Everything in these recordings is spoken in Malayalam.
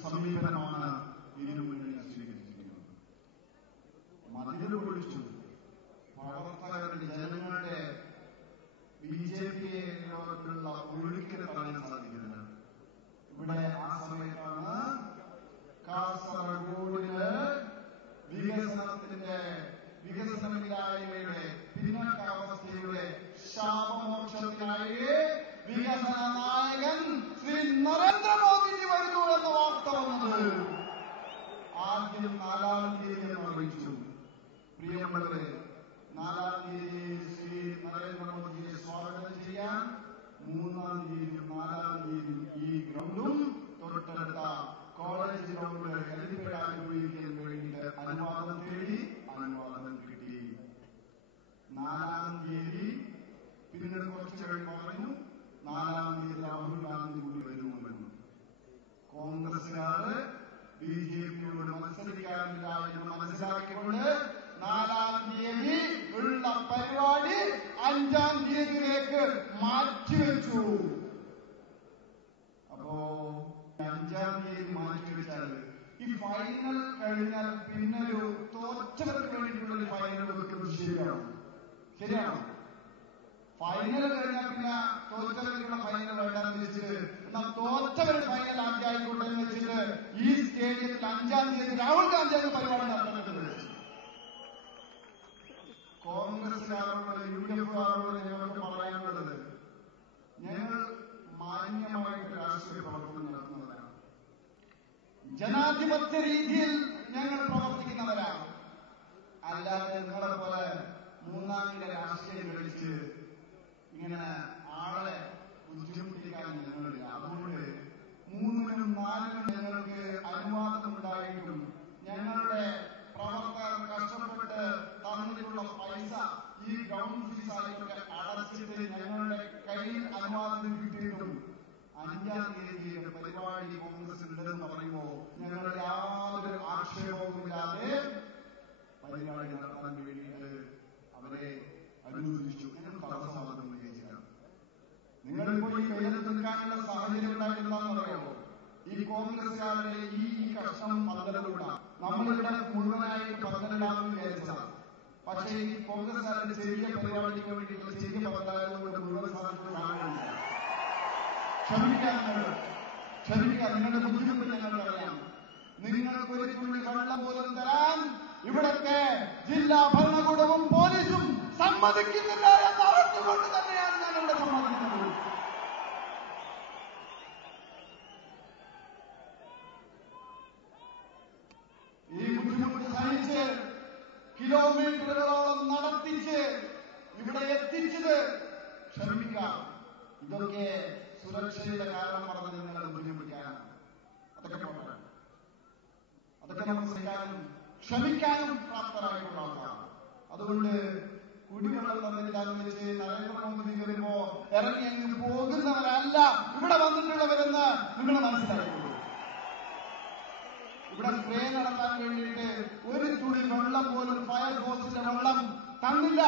സമീപനമാണ് ഇരുമുന്നണി സ്വീകരിച്ചിരിക്കുന്നത്. മതിൽ പൊളിച്ചു, പ്രവർത്തകരുടെ ജനങ്ങളുടെ BJP-യോടുള്ള ഒഴുക്കിനെ തടയാൻ സാധിക്കില്ല. ഇവിടെ ആ സമയത്താണ് കാസർഗോഡില് വികസനമില്ലായ്മയുടെ പിന്നോക്കാവസ്ഥയുടെ ശാപമോക്ഷത്തിനായി വികസന നായകൻ ശ്രീ നരേന്ദ്രമോദിജി വരുന്നു എന്ന വാർത്ത വന്നത്. ആദ്യം 4-ാം തീയതി എന്ന് അറിയിച്ചു. പ്രിയമുള്ളവരെ, 4-ാം തീയതി ശ്രീ നരേന്ദ്രമോദിയെ സ്വാഗതം ചെയ്യാൻ 3-ാം തീയതിയും 4-ാം തീയതിയും ഈ ഗ്രൗണ്ടും തൊട്ടടുത്ത കോളേജ് ഗ്രൗണ്ട് ഹെലിപ്പാഡ് ഉപയോഗിക്കാൻ വേണ്ടിയിട്ട് അനുവാദം തേടി, അനുവാദം കിട്ടി. 4-ാം തീയതി പിന്നീട് കുറച്ച് കഴിഞ്ഞ് പറഞ്ഞു 4-ാം തീയതി രാഹുൽ ഗാന്ധി കൂടി വരുമെന്ന്. കോൺഗ്രസുകാര് BJP-യോട് മത്സരിക്കാനില്ല എന്ന് മനസ്സിലാക്കിക്കൊണ്ട് 4-ാം തീയതി ഉള്ള പരിപാടി 5-ാം തീയതിയിലേക്ക് മാറ്റിവെച്ചു. അപ്പോ 5-ാം തീയതി മാറ്റിവെച്ചാൽ ഈ ഫൈനൽ കഴിഞ്ഞാൽ പിന്നെ ഒരു തോറ്റവർക്ക് വേണ്ടിയിട്ടുള്ള ഫൈനൽ വെക്കുന്നത് ശരിയാണോ? ഫൈനൽ കഴിഞ്ഞാൽ പിന്നെ തോറ്റവർക്കുള്ള ഫൈനൽ വേണ്ടാന്ന് വെച്ചിട്ട് എന്നാൽ തോറ്റവരുടെ ഫൈനൽ ആക്കിയായിക്കോട്ടെ എന്ന് വെച്ചിട്ട് ഈ സ്റ്റേഡിയത്തിൽ 5-ാം തീയതി രാഹുൽ ഗാന്ധി എന്ന പരിപാടി നടത്തുന്നത്. കോൺഗ്രസുകാരോട് UDF-കാരോട് ഞങ്ങൾക്ക് പറയാനുള്ളത്, ഞങ്ങൾ മാന്യമായിട്ട് രാഷ്ട്രീയ പ്രവർത്തനം നടത്തുന്നവരാണ്, ജനാധിപത്യ രീതിയിൽ ഞങ്ങൾ പ്രവർത്തിക്കുന്നവരാണ്. അല്ലാതെ നിങ്ങളെ പോലെ മൂന്നാമിന്റെ രാഷ്ട്രീയം കളിച്ച് ഇങ്ങനെ ആളെ ബുദ്ധിമുട്ടിക്കാൻ ഞങ്ങളില്ല. അതുകൊണ്ട് 3-നും 4-നും ഞങ്ങൾക്ക് അനുവാദമുണ്ടായിട്ടും ഞങ്ങളുടെ പ്രവർത്തകർ കഷ്ടപ്പെട്ട് തന്നിട്ടുള്ള പൈസ ഈ ഗ്രൗണ്ട് ഫീസായിട്ടൊക്കെ അടച്ചിട്ട് ഞങ്ങളുടെ കയ്യിൽ അനുവാദം കിട്ടിയിട്ടും 5-ാം തീയതിയുടെ പരിപാടി കോൺഗ്രസ് ഉണ്ടെന്ന് പറയുമ്പോൾ ഞങ്ങൾ യാതൊരു ആക്ഷേപവുമില്ലാതെ പരിപാടി നടത്താൻ വേണ്ടിയിട്ട് അവരെ അനുവദിച്ചു. ഞങ്ങൾ തടസ്സമാകുന്നു വിജയിച്ചില്ല. നിങ്ങളിപ്പോൾ ഈ വെയിലത്ത് നിൽക്കാനുള്ള സാഹചര്യം ഉണ്ടായിട്ടുള്ളതെന്ന് പറയുമ്പോൾ ഈ കോൺഗ്രസുകാരുടെ ഈ കഷ്ടം പന്തലുകൂട നമ്മളിവിടെ മുഴുവനായിട്ട് പന്തലിടാമെന്ന് വിചാരിച്ചതാണ്. പക്ഷേ ഈ കോൺഗ്രസുകാരുടെ ചെറിയ പരിപാടിക്ക് വേണ്ടിയിട്ടുള്ള ചെറിയ പന്തലായതുകൊണ്ട് മുഴുവൻ സാധിക്കുന്ന കാണുന്നില്ല. ക്ഷമിക്കുക, നിങ്ങളുടെ ബുദ്ധിമുട്ട് ഞങ്ങൾക്കറിയാം. നിങ്ങൾക്ക് ഒരു തുള്ളി വെള്ളം പോലും തരാൻ ഇവിടത്തെ ജില്ലാ ഭരണകൂടവും പോലീസും സമ്മതിക്കുന്നില്ല എന്ന് അറിഞ്ഞുകൊണ്ട് തന്നെയാണ് ഞാൻ ഇവിടെ സമ്മതിക്കുന്നത്. ഈ ബുദ്ധിമുട്ട് സഹിച്ച് കിലോമീറ്ററുകളോളം നടത്തിച്ച് ഇവിടെ എത്തിച്ചത് ക്ഷമിക്കാം. ഇതൊക്കെ സുരക്ഷയുടെ കാരണം പറഞ്ഞ് നിങ്ങളെ ബുദ്ധിമുട്ടിക്കാനാണ്. അതൊക്കെ പോകണം. അതൊക്കെ നമുക്ക് സഹിക്കാനും ക്ഷമിക്കാനും പ്രാപ്തരായിട്ടുള്ള ആൾക്കാരാണ്. അതുകൊണ്ട് കുടിവെള്ളം തന്നില്ലാന്ന് വെച്ച് നരേന്ദ്രമോദി വരുമ്പോ ഇറങ്ങി അങ്ങ് പോകുന്നവരല്ല ഇവിടെ വന്നിട്ടുള്ളവരെന്ന് നിങ്ങൾ മനസ്സിലാക്കിയുള്ളൂ. ഇവിടെ സ്പ്രേ നടത്താൻ വേണ്ടിയിട്ട് ഒരു തുള്ളി വെള്ളം പോലും ഫയർഫോഴ്സിന്റെ വെള്ളം തന്നില്ല.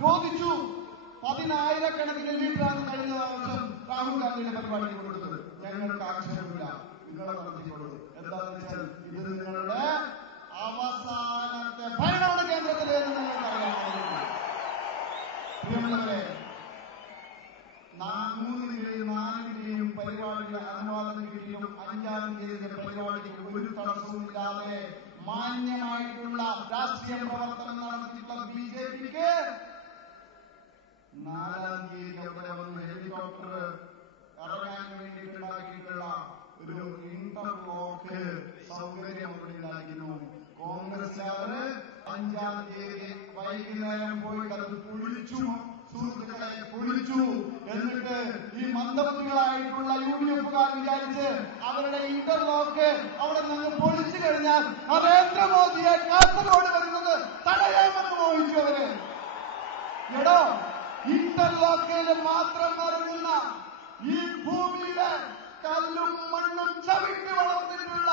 ചോദിച്ചു. 10,000-കണക്കിന് ലിറ്ററാണ് കഴിഞ്ഞ വർഷം രാഹുൽ ഗാന്ധിയുടെ പരിപാടിക്ക് കൊടുത്തത്. ഞങ്ങൾക്ക് ആക്ഷേപമില്ല, നിങ്ങളെ നടത്തിക്കൊള്ളൂ. എന്താണെന്ന് വെച്ചാൽ ഇത് നിങ്ങളുടെ അവസാനത്തെ ഭരണമാണ് കേന്ദ്രത്തിലെന്ന് നിങ്ങൾക്കറിയാം. പ്രിയമുള്ളവരെ, 3-ന്റെയും 4-ന്റെയും പരിപാടിയുടെ അനുവാദം കിട്ടിയിട്ടും 5-ാം തീയതിയുടെ പരിപാടിക്ക് ഒരു തടസ്സവുമില്ലാതെ മാന്യമായിട്ടുള്ള രാഷ്ട്രീയ പ്രവർത്തനം നടത്തിയിട്ടുള്ള BJP-ക്ക് 4-ാം തീയതി അവിടെ വന്ന് ഹെലികോപ്റ്റർ ഇറങ്ങാൻ വേണ്ടിയിട്ടുണ്ടാക്കിയിട്ടുള്ള ഒരു ഇന്റർലോക്ക് സൗകര്യം അവിടെ ഉണ്ടായിരുന്നു. കോൺഗ്രസുകാര് 5-ാം തീയതി വൈകുന്നേരം പോയിട്ട് അത് പൊളിച്ചു. സുഹൃത്തുക്കളെ, പൊളിച്ചു. എന്നിട്ട് ഈ മന്ദബുദ്ധികളായിട്ടുള്ള UDF-കാർ വിചാരിച്ച് അവരുടെ ഇന്റർലോക്ക് അവിടെ നിന്ന് പൊളിച്ചു കഴിഞ്ഞാൽ നരേന്ദ്രമോദിയെ കാസർഗോഡ് വരുന്നത് തടയാമെന്ന് മോഹിച്ചു അവര്. എടോ, ഇന്റർലോക്കിൽ മാത്രം ഇറങ്ങുന്ന ഈ ഭൂമിയിലെ കല്ലും മണ്ണും ചവിട്ടി വളർന്നിട്ടുള്ള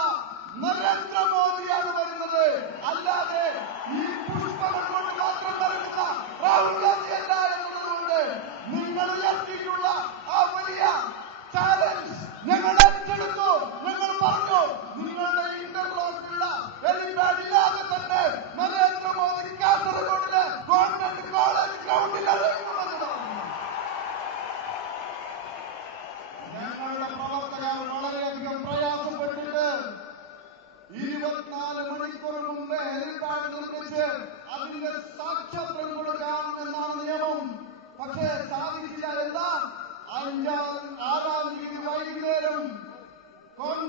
നരേന്ദ്രമോദിയാണ് വരുന്നത്. അല്ലാതെ ഈ പുഷ്പങ്ങൾ കൊണ്ട് മാത്രം ഇറങ്ങുന്ന രാഹുൽ ഗാന്ധിയല്ല എന്നതുകൊണ്ട് നിങ്ങൾ ഉയർത്തിയിട്ടുള്ള ആ വലിയ ചാലഞ്ച് ഞങ്ങൾ ഏറ്റെടുത്തു. ഞങ്ങൾ പറഞ്ഞു,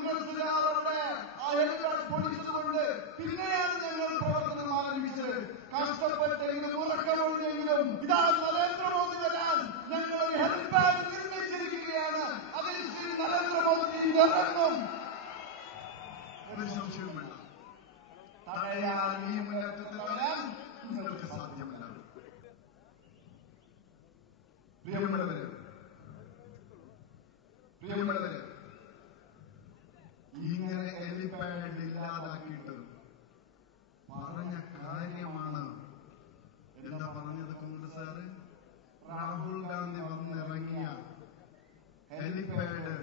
കോൺഗ്രസുകാരുടെ ആ ഹെലിപാഡ് പൊളിച്ചതുകൊണ്ട് പിന്നെയാണ് ഞങ്ങൾ പ്രവർത്തനം ആരംഭിച്ചത്. കഷ്ടപ്പെട്ടെങ്കിലും ഉറക്കമൊഴിഞ്ഞെങ്കിലും ഇതാ നരേന്ദ്രമോദി വരാൻ ഞങ്ങൾ ഒരു ഹെലിപാഡ് നിർമ്മിച്ചിരിക്കുകയാണ്. അതിൽ ശ്രീ നരേന്ദ്രമോദി ഇറങ്ങും, ഒരു സംശയവും വേണ്ട. തടയാൻ ഈ മുന്നേറ്റത്തിൽ തടയാൻ നിങ്ങൾക്ക് സാധ്യമല്ല. പ്രിയമുള്ളവരെ, ഇങ്ങനെ ഹെലിപാഡ് ഇല്ലാതാക്കിയിട്ട് പറഞ്ഞ കാര്യമാണ്. എന്താ പറഞ്ഞത് കോൺഗ്രസ്സുകാര്? രാഹുൽ ഗാന്ധി വന്നിറങ്ങിയ ഹെലിപാഡ്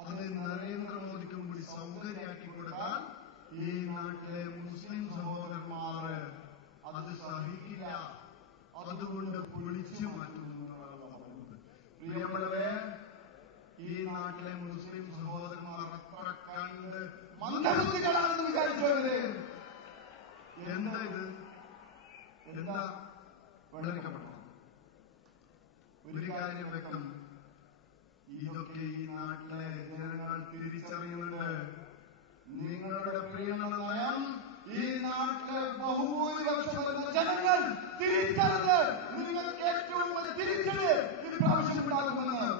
അത് നരേന്ദ്രമോദിക്കും കൂടി സൗകര്യമാക്കി കൊടുത്താൽ ഈ നാട്ടിലെ മുസ്ലിം സഹോദരന്മാര് അത് സഹിക്കില്ല, അതുകൊണ്ട് പൊളിച്ചു മാറ്റുമെന്നാണ് പറഞ്ഞത്. പ്രിയമുള്ളവരെ, ഈ നാട്ടിലെ മുസ്ലിം സഹോദരന്മാർ അത്ര കണ്ട് മന്ദബുദ്ധികളാണെന്ന് വിചാരിച്ചവര്. എന്താ ഇത്? എന്താ വെള്ളരിക്കപ്പെട്ടത്? ഒരു കാര്യം വ്യക്തം, ഇതൊക്കെ ഈ നാട്ടിലെ ജനങ്ങൾ തിരിച്ചറിയുന്നുണ്ട്. നിങ്ങളുടെ പ്രിയമുള്ള നയം ഈ നാട്ടിലെ ബഹുഭൂരിപക്ഷം വരുന്ന ജനങ്ങൾ തിരിച്ചറിഞ്ഞ് നിങ്ങൾക്ക് ഏറ്റവും വലിയ തിരിച്ചടി ഇപ്രാവശ്യം ഉണ്ടാകുമെന്ന്.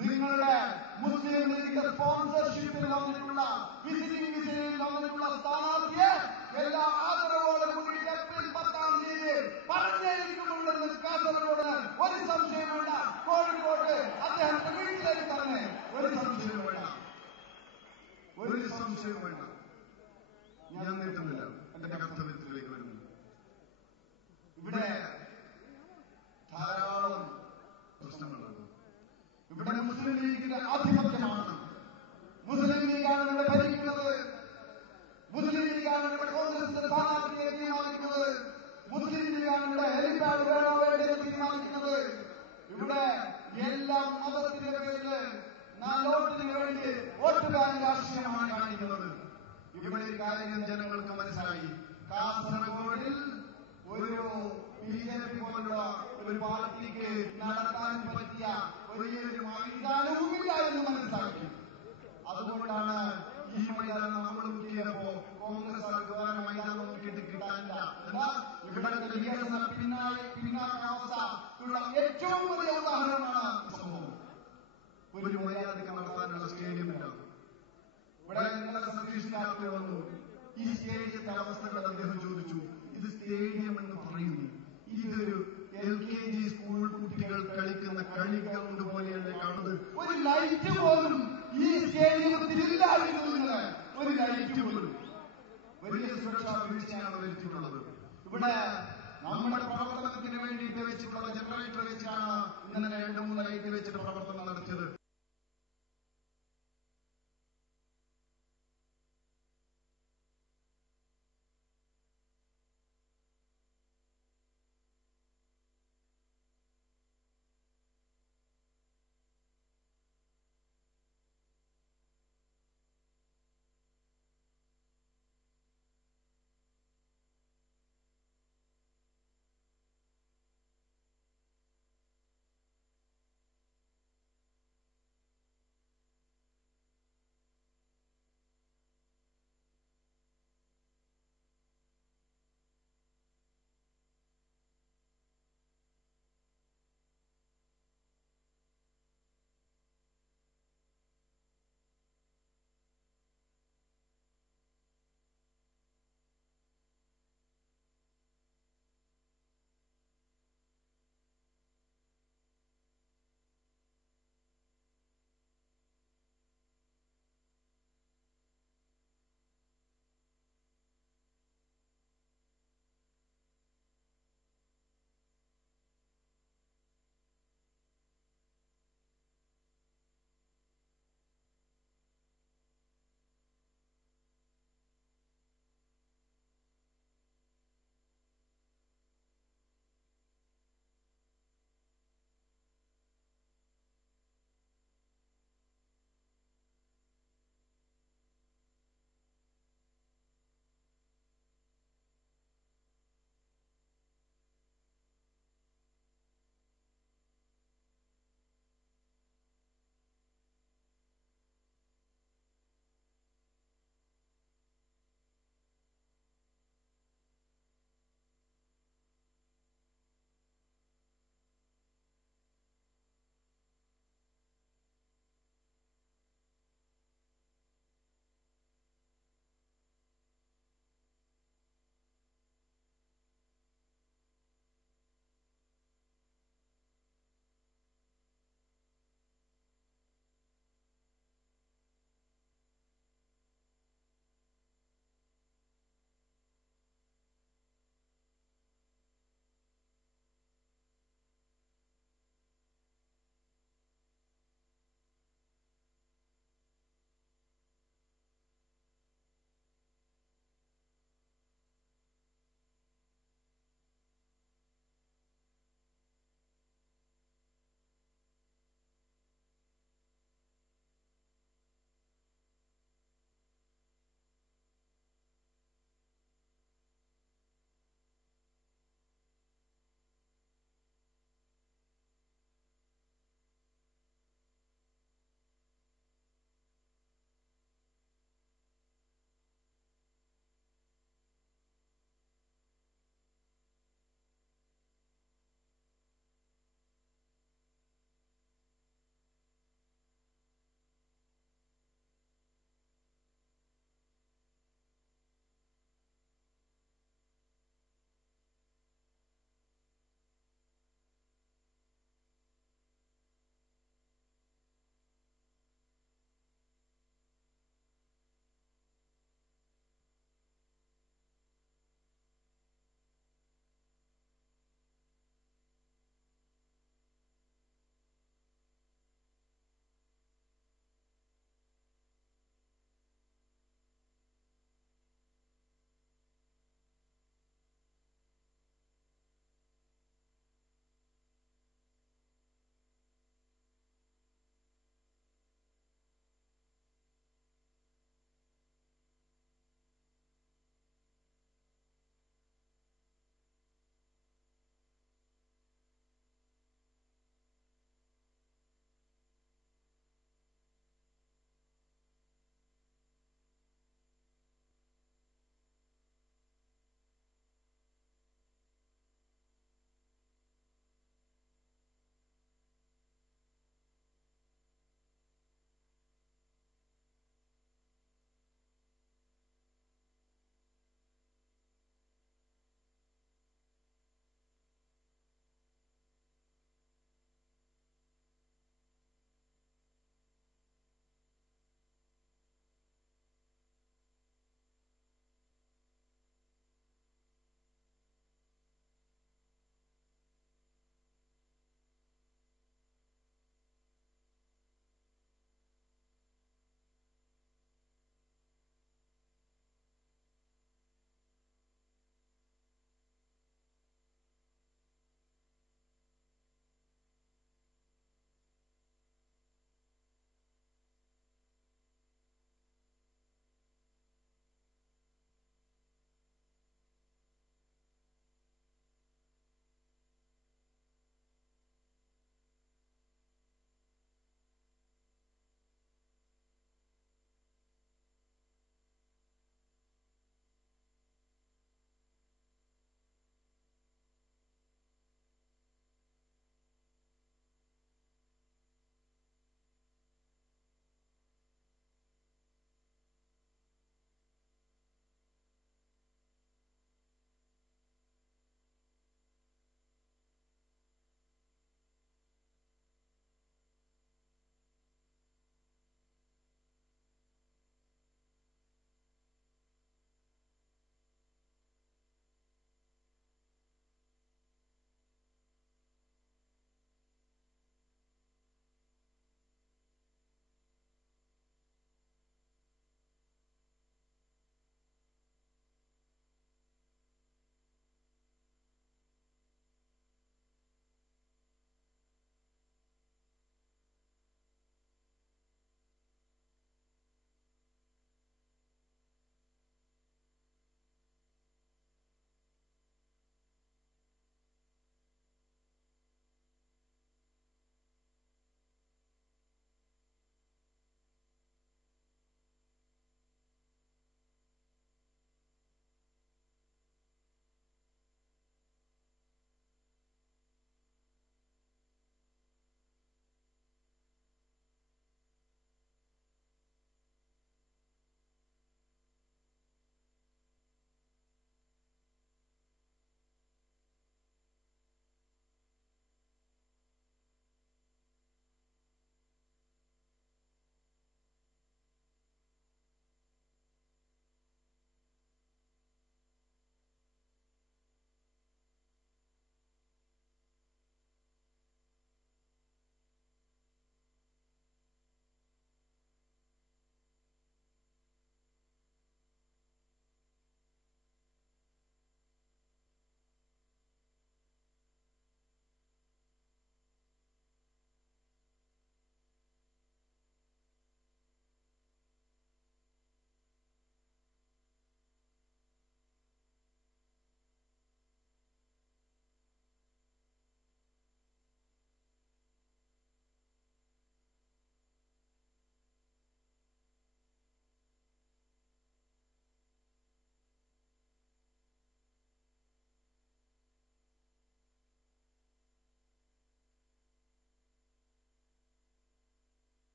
നിങ്ങളുടെ മുസ്ലിം ലീഗ് സ്പോൺസർഷിപ്പിൽ വന്നിട്ടുള്ള വിസിറ്റിംഗ് വിസയിൽ വന്നിട്ടുള്ള സ്ഥാനാർത്ഥിയെ എല്ലാ ആദരവോടും കൂടി ഏപ്രിൽ 10-ാം തീയതി പറഞ്ഞിരിക്കുന്നുണ്ടെന്ന് കാസർഗോഡ് ഒരു സംശയം വേണ്ട. കോഴിക്കോട് അദ്ദേഹത്തെ വീട്ടിലേക്ക് തന്നെ ഒരു സംശയം വേണ്ട, ഒരു സംശയം വേണ്ട. ഞാൻ നീട്ടുന്നില്ല, എന്റെ കർത്തവ്യത്തിലേക്ക് വരുന്നു. ഇവിടെ ധാരാളം പ്രശ്നങ്ങളുണ്ട്. ഇവിടെ മുസ്ലിം ലീഗിന്റെ ആധിപത്യമാണ്. മുസ്ലിം ലീഗാണ് ഇവിടെ ഭരിക്കുന്നത്. മുസ്ലിം ലീഗാണ് ഇവിടെ കോൺഗ്രസിന്റെ സ്ഥാനാർത്ഥിയെ തീരുമാനിക്കുന്നത്. മുസ്ലിം ലീഗാണ് ഇവിടെ ഹെലിപാഡ് വേണോ വേണ്ടത് തീരുമാനിക്കുന്നത്. ഇവിടെ എല്ലാ മതത്തിന്റെ പേരില് നാലോട്ടിന് വേണ്ടി വോട്ട് ബാങ്ക് രാഷ്ട്രീയമാണ് കാണിക്കുന്നത്. ഇവിടെ ഒരു കാര്യം ജനങ്ങൾക്ക് മനസ്സിലായി. കാസർഗോഡിൽ ഒരു ബിജെപി പോലുള്ള ഒരു പാർട്ടിക്ക് നടത്താൻ പറ്റിയ വലിയൊരു മൈതാനവുമില്ല എന്ന് മനസ്സിലാക്കി. അതുകൊണ്ടാണ് ഈ മൈതാനം നമ്മൾ നോക്കിയപ്പോ കോൺഗ്രസ് വേറെ മൈതാനം നോക്കിയിട്ട് കിട്ടാനില്ല. എന്താ ഇവിടത്തെ വികസന പിന്നാക്കാവസ്ഥയുള്ള ഏറ്റവും വലിയ ഉദാഹരണമാണ് സംഭവം. ഒരു മര്യാദക്ക് നടത്താനുള്ള സ്റ്റേഡിയമില്ല. ഇവിടെ ഇന്നലെ സതീഷ് രാത്രി വന്നു. ഈ സ്റ്റേഡിയത്തെ അവസ്ഥകൾ അദ്ദേഹം ചോദിച്ചു. ഇത് സ്റ്റേഡിയം എന്ന് പറയുന്നു, ഇതൊരു LKG സ്കൂൾ കുട്ടികൾ കളിക്കുന്ന കളിഗ്രൗണ്ട് പോലെയല്ലേ കാണുന്നത്? ഒരു ലൈറ്റ് പോലും ഈ സ്റ്റേഡിയത്തിലില്ലായിരുന്നു. ഒരു ലൈറ്റ് പോലും. വലിയ സുരക്ഷാ വീഴ്ചയാണ് വരുത്തിയിട്ടുള്ളത്. ഇവിടെ നമ്മുടെ പ്രവർത്തനത്തിന് വേണ്ടിയിട്ട് വെച്ചിട്ടുള്ള ജനറേറ്റർ വെച്ചിട്ടാണ് ഇന്നലെ 2-3 ലൈറ്റ് വെച്ചിട്ട് പ്രവർത്തനം നടത്തിയത്.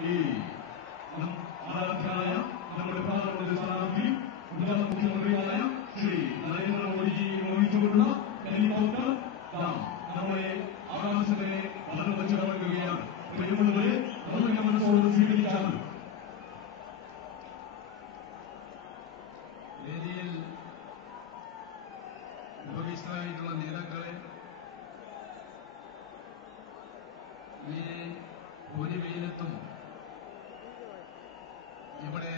ഈ ആരാധനായ നമ്മുടെ പ്രധാനമന്ത്രി സ്ഥാനാർത്ഥി ഉന്നത മുഖ്യമന്ത്രിയായ ശ്രീ നരേന്ദ്രമോദിജി നിർമ്മിച്ചുകൊണ്ടുള്ള ഹെലികോപ്റ്റർ നമ്മുടെ ആകാശത്തെ പറഞ്ഞു വെച്ച് കിടക്കുകയാണ്. പ്രിയമുള്ളവരെ നമ്മുടെ മനസ്സോട് സ്വീകരിച്ചാണ്. വേദിയിൽ ഉപവിഷ്ടരായിട്ടുള്ള നേതാക്കളെ, ഈ ഒരു വെയിലത്തും ഇവിടെ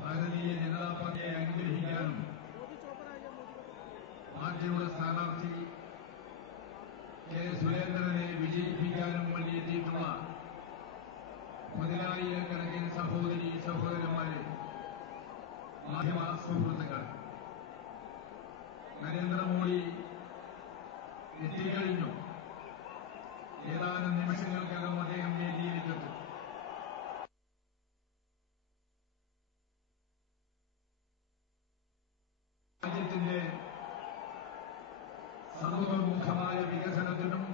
ഭാരതീയ ജനതാ പാർട്ടിയെ അനുഗ്രഹിക്കാനും പാർട്ടിയുടെ സ്ഥാനാർത്ഥി കെ സുരേന്ദ്രനെ വിജയിപ്പിക്കാനും വേണ്ടി എത്തിയിട്ടുള്ള പതിനായിരക്കണക്കിന് സഹോദരി സഹോദരന്മാരെ, മാധ്യമ സുഹൃത്തുക്കൾ, നരേന്ദ്രമോദി എത്തിക്കഴിഞ്ഞു. ഏതാനും നിമിഷങ്ങൾക്കകം അദ്ദേഹം വേദിയിലെത്തും. രാജ്യത്തിന്റെ സർവമുഖമായ വികസനത്തിനും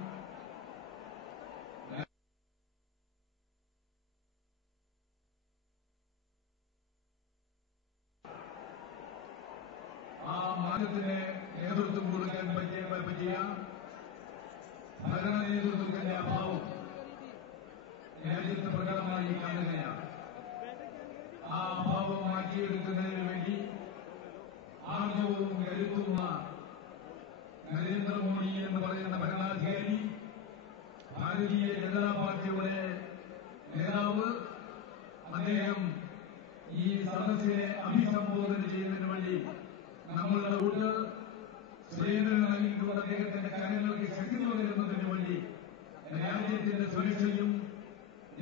ആ മാറ്റത്തിന് നേതൃത്വം കൊടുക്കാൻ പറ്റിയ ഭരണ നേതൃത്വത്തിന്റെ അഭാവം രാജ്യത്ത് പ്രകടമായി കാണുകയാണ്. ആ അഭാവം മാറ്റിയെടുക്കുന്നതിന് വേണ്ടി ആർജവും കരുത്തുന്ന നരേന്ദ്രമോദി എന്ന് പറയുന്ന ഭരണാധികാരി, ഭാരതീയ ജനതാ പാർട്ടിയുടെ നേതാവ്, അദ്ദേഹം ഈ സദസ്സിനെ അഭിസംബോധന ചെയ്യുന്നതിന് വേണ്ടി നമ്മളുടെ വോട്ട് സുരേന്ദ്രൻ നൽകിയിട്ടുള്ള അദ്ദേഹത്തിന്റെ കാര്യങ്ങൾക്ക് ശക്തി പകരുന്നതിന് വേണ്ടി രാജ്യത്തിന്റെ സുരക്ഷയും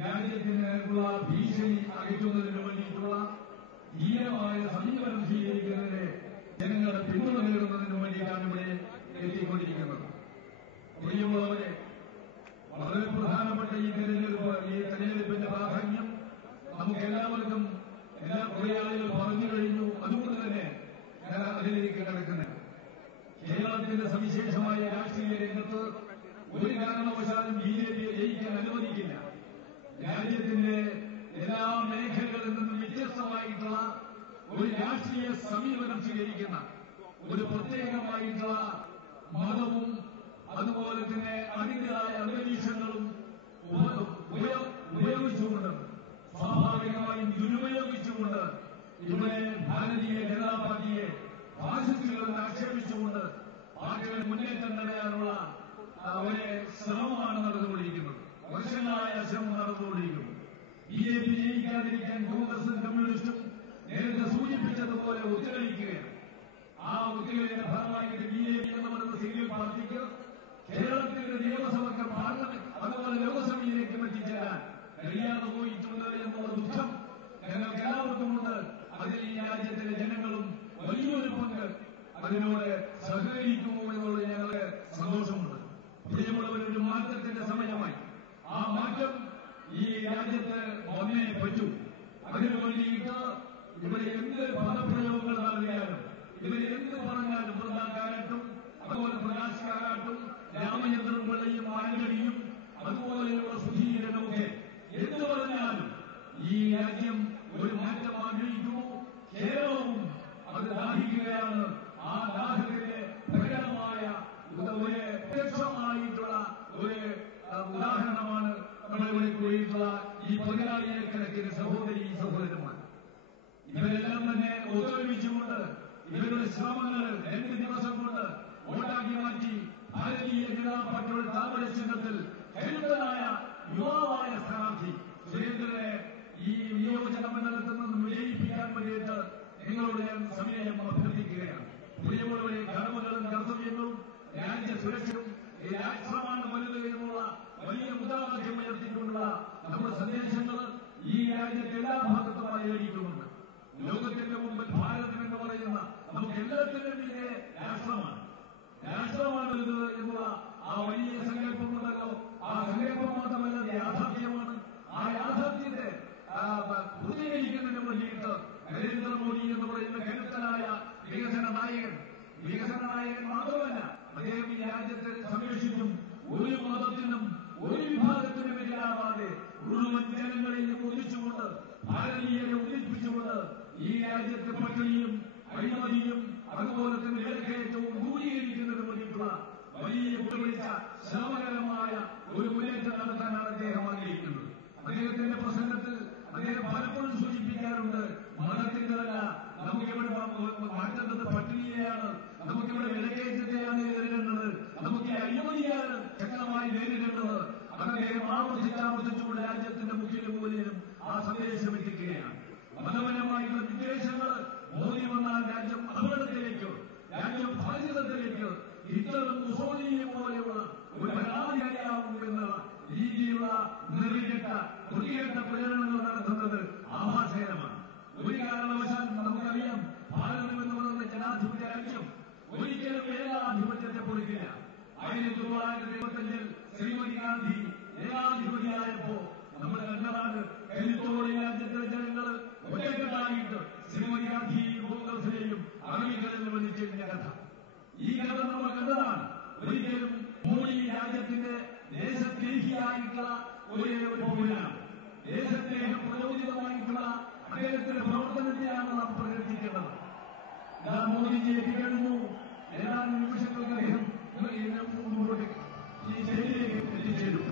രാജ്യത്തിനുള്ള ഭീഷണി അകറ്റുന്നതിന് വേണ്ടിയിട്ടുള്ള ധീരമായ സമീപനം സ്വീകരിക്കുന്നതിന് ജനങ്ങളെ പിന്തുണ നേടുന്നതിന് വേണ്ടിയിട്ടാണ് ഇവിടെ എത്തിക്കൊണ്ടിരിക്കുന്നത്. പ്രിയമുള്ളവരെ, വളരെ പ്രധാനപ്പെട്ട ഈ തെരഞ്ഞെടുപ്പിന്റെ പ്രാധാന്യം നമുക്കെല്ലാവർക്കും കുറെ ആളുകൾ പറഞ്ഞു കഴിഞ്ഞു. അതുകൊണ്ട് തന്നെ ഞാൻ അതിലേക്ക് കിടക്കുന്നത്, കേരളത്തിന്റെ സവിശേഷമായ രാഷ്ട്രീയ രംഗത്ത് ഒരു കാരണവശാലും ബിജെപിയെ ജയിക്കാൻ അനുവദിക്കില്ല. രാജ്യത്തിന്റെ എല്ലാ മേഖലകളിൽ നിന്നും വ്യത്യസ്തമായിട്ടുള്ള ഒരു രാഷ്ട്രീയ സമീപനം സ്വീകരിക്കുന്ന, ഒരു പ്രത്യേകമായിട്ടുള്ള മതവും അതുപോലെ തന്നെ അതിൻ്റെതായ അന്തരീക്ഷങ്ങളും ഉപയോഗിച്ചുകൊണ്ട്, സ്വാഭാവികമായും ദുരുപയോഗിച്ചുകൊണ്ട് ഇവിടെ ഭാരതീയ ജനതാ പാർട്ടിയെ ഫാസിസ്റ്റുകളെന്ന് ആക്ഷേപിച്ചുകൊണ്ട് പാർട്ടിയുടെ മുന്നേറ്റം തടയാനുള്ള ഒരു ശ്രമമാണ് നടന്നുകൊണ്ടിരിക്കുന്നത്. വർഷങ്ങളായ ശ്രമം നടന്നുകൊണ്ടിരിക്കുന്നു. ബിജെപി ജയിക്കാതിരിക്കാൻ കോൺഗ്രസും കമ്മ്യൂണിസ്റ്റും നേരത്തെ സൂചിപ്പിച്ചതുപോലെ ഒത്തുകളിക്കുകയാണ്. ആ ഒത്തുകളിയുടെ ഫലമായിട്ട് ബിജെപി എന്ന് പറയുന്ന സിംഗിൾ പാർട്ടിക്ക് കേരളത്തിന്റെ നിയമസഭയ്ക്ക് പാർലമെന്റ് അതുപോലെ ലോക്സഭയിലേക്ക് എത്തിച്ചേരാൻ കഴിയാതെ പോയിട്ടുണ്ട് എന്നുള്ള ദുഃഖം ഞങ്ങൾക്ക് എല്ലാവർക്കുമുണ്ട്. അതിൽ ഈ രാജ്യത്തിലെ ജനങ്ങളും വലിയൊരു പങ്ക് അതിനോട് സഹകരിക്കുമോ എന്നുള്ളത് ഞങ്ങൾക്ക് സന്തോഷമുണ്ട്. പ്രിയമുള്ളവരൊരു മാറ്റത്തിന്റെ സമയമായി. ആ മാറ്റം ഈ രാജ്യത്ത് വന്നേ പറ്റൂ. അതിനു വേണ്ടിയിട്ട് ഇവിടെ എന്ത് പദപ്രയോഗങ്ങൾ നടത്തിയാലും, ഇവർ എന്ത് പറഞ്ഞാലും, വൃന്ദാകാരാട്ടും അതുപോലെ പ്രകാശ് കാരാട്ടും രാമചന്ദ്രൻ പിള്ളയും ആന്റണിയും അതുപോലെയുള്ള സുധീരനുമൊക്കെ എന്ത് പറഞ്ഞാലും ഈ രാജ്യം ഒരു മാറ്റം ആഗ്രഹിക്കുന്നു. കേരളവും അത് ദാഹിക്കുകയാണ്. ആ ദാഹത്തിന്റെ പ്രകടമായ പ്രത്യക്ഷമായിട്ടുള്ള ഒരു ഉദാഹരണമാണ് നമ്മളിവിടെ കൂടിയിട്ടുള്ള ഈ 10,000-കണക്കിന് സഹോദരി സഹോദരന്മാർ. ഇവരെല്ലാം തന്നെ ഒത്തൊരുമിച്ചുകൊണ്ട് ഇവരുടെ ശ്രമങ്ങൾ 2 ദിവസം കൊണ്ട് വോട്ടാക്കി മാറ്റി ഭാരതീയ ജനതാ പാർട്ടിയുടെ താമര ചിഹ്നത്തിൽ കരുത്തനായ യുവാവായ സ്ഥാനാർത്ഥി സുരേന്ദ്രനെ ഈ നിയോജക മണ്ഡലത്തിൽ നിന്നും വിജയിപ്പിക്കാൻ വേണ്ടിയിട്ട് നിങ്ങളോട് ഞാൻ സമയം അഭ്യർത്ഥിക്കുകയാണ്. പ്രിയമുള്ളവരെ, കടമകളും കർത്തവ്യങ്ങളും രാജ്യ സുരക്ഷയും രാഷ്ട്രമാണ് വലുത് എന്നുള്ള വലിയ മുദ്രാവാക്യം ഉയർത്തിക്കൊണ്ടുള്ള നമ്മുടെ സന്ദേശങ്ങൾ ഈ രാജ്യത്തെ എല്ലാ ഭാഗത്തുമായി ഏറിയിട്ടുമുണ്ട്. ലോകത്തിന്റെ മുമ്പിൽ ഭാരതം എന്ന് പറയുന്ന നമുക്ക് എല്ലാത്തിനും മീതെ രാഷ്ട്രമാണ് ഇത് എന്നുള്ള ആ വലിയ സങ്കല്പമുണ്ടല്ലോ. ആ സങ്കല്പം പ്രതിസന്ധിയായപ്പോ നമ്മൾ കണ്ടതാണ് കരുത്തോടെ രാജ്യത്തെ ജനങ്ങൾ ഒറ്റക്കെട്ടായിട്ട് ശ്രീമതി ഗാന്ധി കോൺഗ്രസിനെയും അമേരിക്കയിൽ വിളിച്ചിരുന്ന കഥ. ഈ കഥ നമ്മൾ കണ്ടതാണ്. ഒരിക്കലും മോഡി രാജ്യത്തിന്റെ ദേശസ്നേഹിയായിട്ടുള്ള ഒരു പൗരനാണ്. ദേശസ്നേഹം പ്രചോദിതമായിട്ടുള്ള അദ്ദേഹത്തിന്റെ പ്രവർത്തനത്തെയാണ് നാം പ്രകടിപ്പിക്കേണ്ടത്. മോദിജിയെ കഴിഞ്ഞു ഏതാനും നിമിഷങ്ങൾക്ക് അദ്ദേഹം മുമ്പോട്ട് ഈ ശൈലിയിലേക്ക് എത്തിച്ചേരും.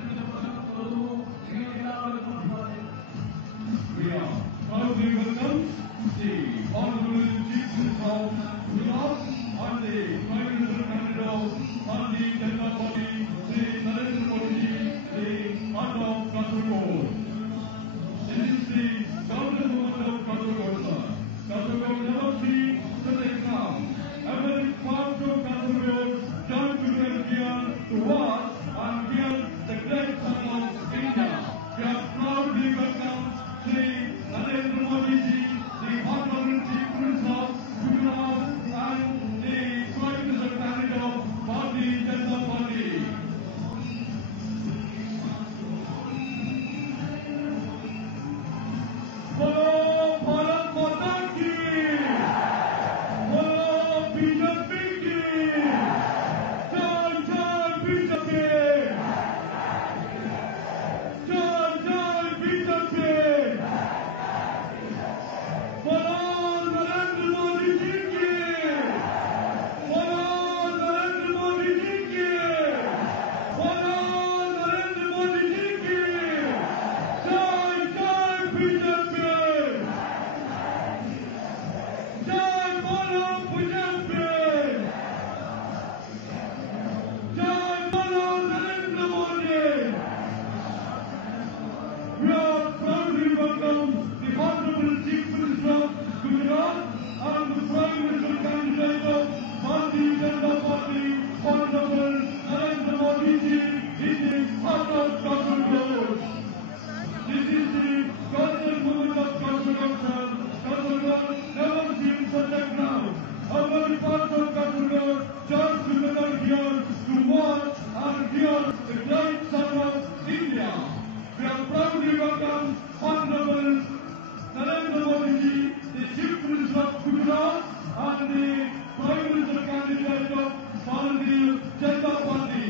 എന്റെ പ്രശ്നം തുറന്നു. നിങ്ങൾ എല്ലാവർക്കും We are proudly welcome the Honorable Chief Minister of Gujarat and the Prime Minister candidate of Bharatiya Janata Party, Shri Narendra Modi ji, the heart of Kasaragod. This is the government movement of Kasaragod, sir. Kasaragod never see such a crowd. Every part of Kasaragod joined together here to watch and hear the great son of India. We are proudly welcome Shri Narendra Modi ji, the Honorable Chief Minister of Gujarat and the Prime Minister candidate of Bharatiya Janata Party. Bolo Bharat Mata ki, Bolo BJP ki, Jai Jai BJP, Jai Jai BJP. Bolo Narendra Modi ji ki, Bolo Narendra Modi ji ki, Bolo Narendra Modi ji ki, Jai Jai BJP, Jai Bolo BJP, Jai Bolo Narendra Modi. We are proudly welcome the Honorable Chief Minister of Gujarat and the Prime Minister candidate of Bharatiya Janata Party, Honorable Narendra Modi ji, in the heart of Kasaragod. This is the government movement of Kasaragod, sir. Kasaragod never seen such a crowd. Every part of Kasaragod joined together here to watch and hear the great son of India. We are proudly welcome Honorable Narendra Modi ji, the Chief Minister of Gujarat and the Prime Minister candidate of Bharatiya Janata Party.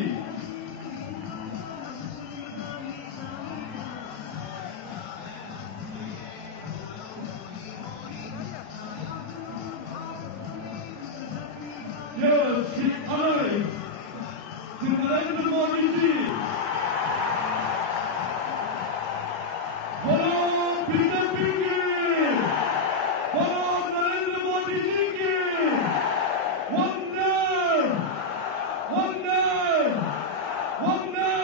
Yes, he arrived. Shri Narendra Modi ji. Bolo BJP ki, Bolo Narendra Modi ji ki, Wonder, Wonder, Wonder.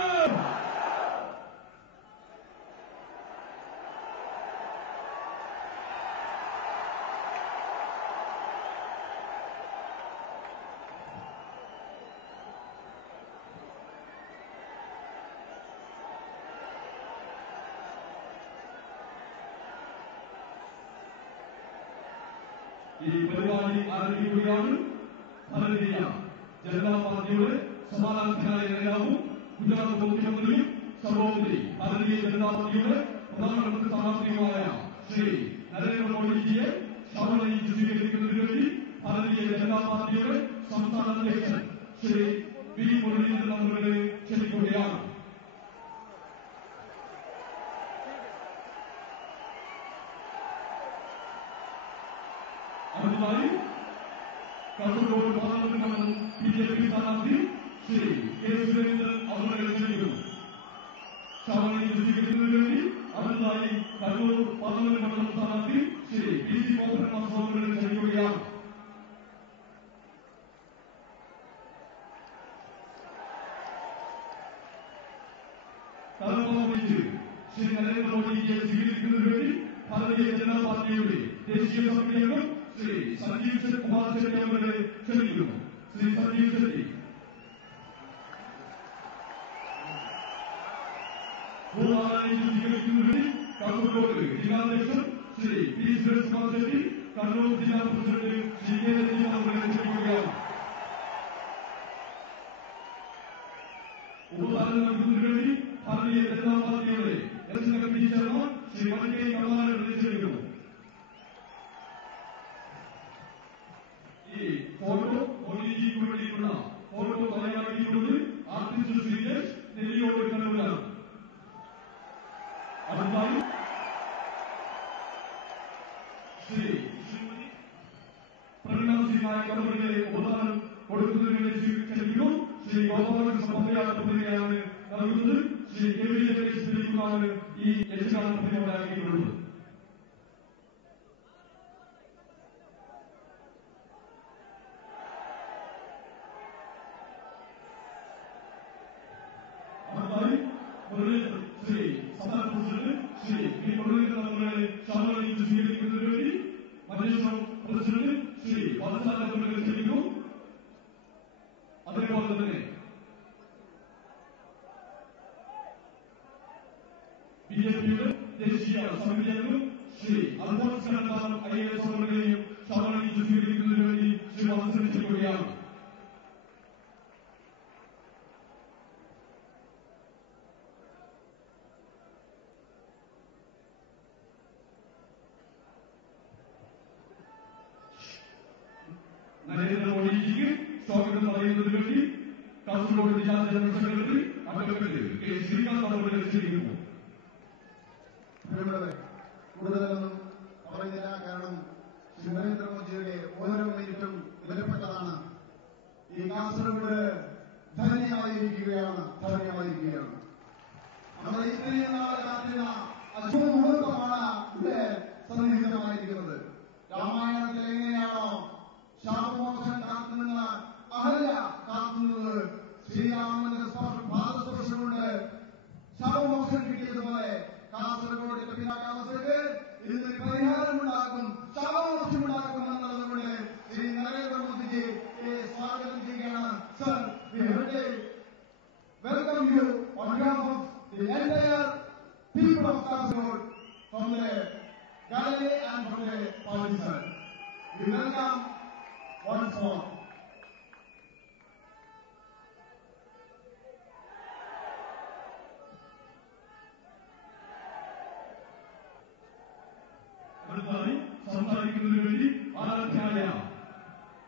ഈ പരിപാടി ആരംഭിക്കുകയാണ്. ഭാരതീയ ജനതാ പാർട്ടിയുടെ സമാനാധ്യായ നേതാവും ഗുജറാത്ത് മുഖ്യമന്ത്രിയും സർവോപരി ഭാരതീയ ജനതാ പാർട്ടിയുടെ പ്രധാനമന്ത്രി സ്ഥാനാർത്ഥിയുമായ ശ്രീ നരേന്ദ്രമോദിജിയെ ശാപനയിച്ച് സ്വീകരിക്കുന്നതിന് വേണ്ടി ഭാരതീയ ജനതാ പാർട്ടിയുടെ സംസ്ഥാന അധ്യക്ഷൻ ശ്രീ വി മുരളീധരൻ അവരുടെ ക്ഷണിക്കുകയാണ്. അടുത്തതായി കാസർഗോഡ് പാർലമെന്റ് മണ്ഡലം BJP സ്ഥാനാർത്ഥി ശ്രീ കെ സുരേന്ദ്രൻ അവരുടെ ക്ഷണിക്കുന്നു. ശാപനയിച്ച് സ്വീകരിക്കുന്നതിന് വേണ്ടി അടുത്തതായി കണ്ണൂർ പാർലമെന്റ് മണ്ഡലം സ്ഥാനാർത്ഥി ശ്രീ PC മോഹൻ മാസ്റ്റർ അവരുടെ ക്ഷണിക്കുകയാണ്. തലമുറയിച്ച് ശ്രീ നരേന്ദ്രമോദിജിയെ സ്വീകരിക്കുന്നതിന് വേണ്ടി ഭാരതീയ ജനതാ പാർട്ടിയുടെ ദേശീയ സമിതി അംഗം ശ്രീ സഞ്ജീവ് കുമാർ ശെട്ടി അവരെ ക്ഷണിക്കുന്നു. ശ്രീ സഞ്ജീവ് ശെട്ടി. പൂർണ്ണമായും സ്വീകരിക്കുന്നതിന് വേണ്ടി കാസർഗോഡ് ജില്ലാധ്യക്ഷൻ ശ്രീ പി സുരേഷ് കുമാർ ശെട്ടി, കണ്ണൂർ ജില്ലാ പ്രസിഡന്റ് ശ്രീ കെ രജീഷ് അവരെ ക്ഷണിക്കുകയാണ്. ഉപധാനം നൽകുന്നതിന് വേണ്ടി ഭാരതീയ ഭാരതീയ ജനതാ പാർട്ടിയുടെ ഇലക്ഷൻ കമ്മിറ്റി ചെയർമാൻ ശ്രീ വൈകെ കമാനെ വിളിച്ചിരിക്കുന്നു. ഈ ഫോട്ടോ മോദിജിക്ക് വേണ്ടിയിട്ടുള്ള ഫോട്ടോ തയ്യാറാക്കിയിട്ടുള്ളത് ആർട്ടിസ്റ്റ് ശ്രീജേഷ് നെല്ലിയോട് കണ്ണൂരാണ്. അടുത്തായി ശ്രീമതി പ്രണാംജി നായക് അവരുടെ ഉപഹാരം കൊടുക്കുന്നതിന് വേണ്ടി ക്ഷണിക്കുന്നു. ശ്രീ ഗോപാലകൃഷ്ണ പന്തയാത്രയാണ് നൽകുന്നത്. ശ്രീ കെ വി ജയകുമാറാണ് ഈ യജ്ഞാനത്തിനോടാക്കിയിട്ടുള്ളത്. ശ്രീ സംസ്ഥാന പ്രസിഡന്റ് ശ്രീ പി മുരളീധരൻ അവരുടെ ക്ഷണിച്ച് സ്വീകരിക്കുന്നതിന് വേണ്ടി മഞ്ചേശ്വരം പ്രസിഡന്റ് ശ്രീ വത്സനാഥനെ ക്ഷണിക്കുന്നു. അതേപോലെ തന്നെ ബിജെപിയുടെ ദേശീയ സമിതി അംഗം ശ്രീ അൽഫോൺസ് കണ്ണന്താനം IAS അവരുടെയും ക്ഷണിച്ച് സ്വീകരിക്കുന്നതിന് വേണ്ടി ശ്രീ വത്സനെ ക്ഷണിക്കുകയാണ്. നരേന്ദ്രമോദിജിക്ക് സ്വാഗതം പറയുന്നതിന് വേണ്ടി കാസർഗോഡ് ജില്ലാ general secretary advocate K Sreekanth അവരുടെ ക്ഷണിക്കുന്നു. കൂടുതലൊന്നും പറയുന്നില്ല. കാരണം ശ്രീ നരേന്ദ്രമോദിയുടെ ഓരോ മിനിറ്റും വിലപ്പെട്ടതാണ്. ഈ കാസർഗോഡ് ധന്യമായിരിക്കുകയാണ്. നമ്മൾ ഇത്രയും നാളെ കാത്തിരുന്ന അശുഭമുഹൂർത്തമാണ് ഇവിടെ സന്നിഹിതമായിരിക്കുന്നത്. രാമായണത്തിൽ എങ്ങനെയാണോ ശാപമോക്ഷം കാത്തുനിന്ന് അഹല്യ കാത്തുന്നത്, ശ്രീരാമന്റെ പാദസ്പർശം കൊണ്ട് ശാപമോക്ഷം കിട്ടിയതുപോലെ കാസർഗോഡിന്റെ പിന്നാക്കാവസ്ഥയ്ക്ക് ഇതിന് പരിഹാരമുണ്ടാകും, ശാപമോക്ഷമുണ്ടാകും എന്നുള്ളതുകൊണ്ട് ശ്രീ നരേന്ദ്രമോദിജിയെ സ്വാഗതം ചെയ്യുകയാണ്. Sir, we welcome you on behalf of the entire people of Kasaragod from the gallery and from the party side. We welcome once more. അടുത്തായി സംസാരിക്കുന്നതിന് വേണ്ടി ആരാധ്യായ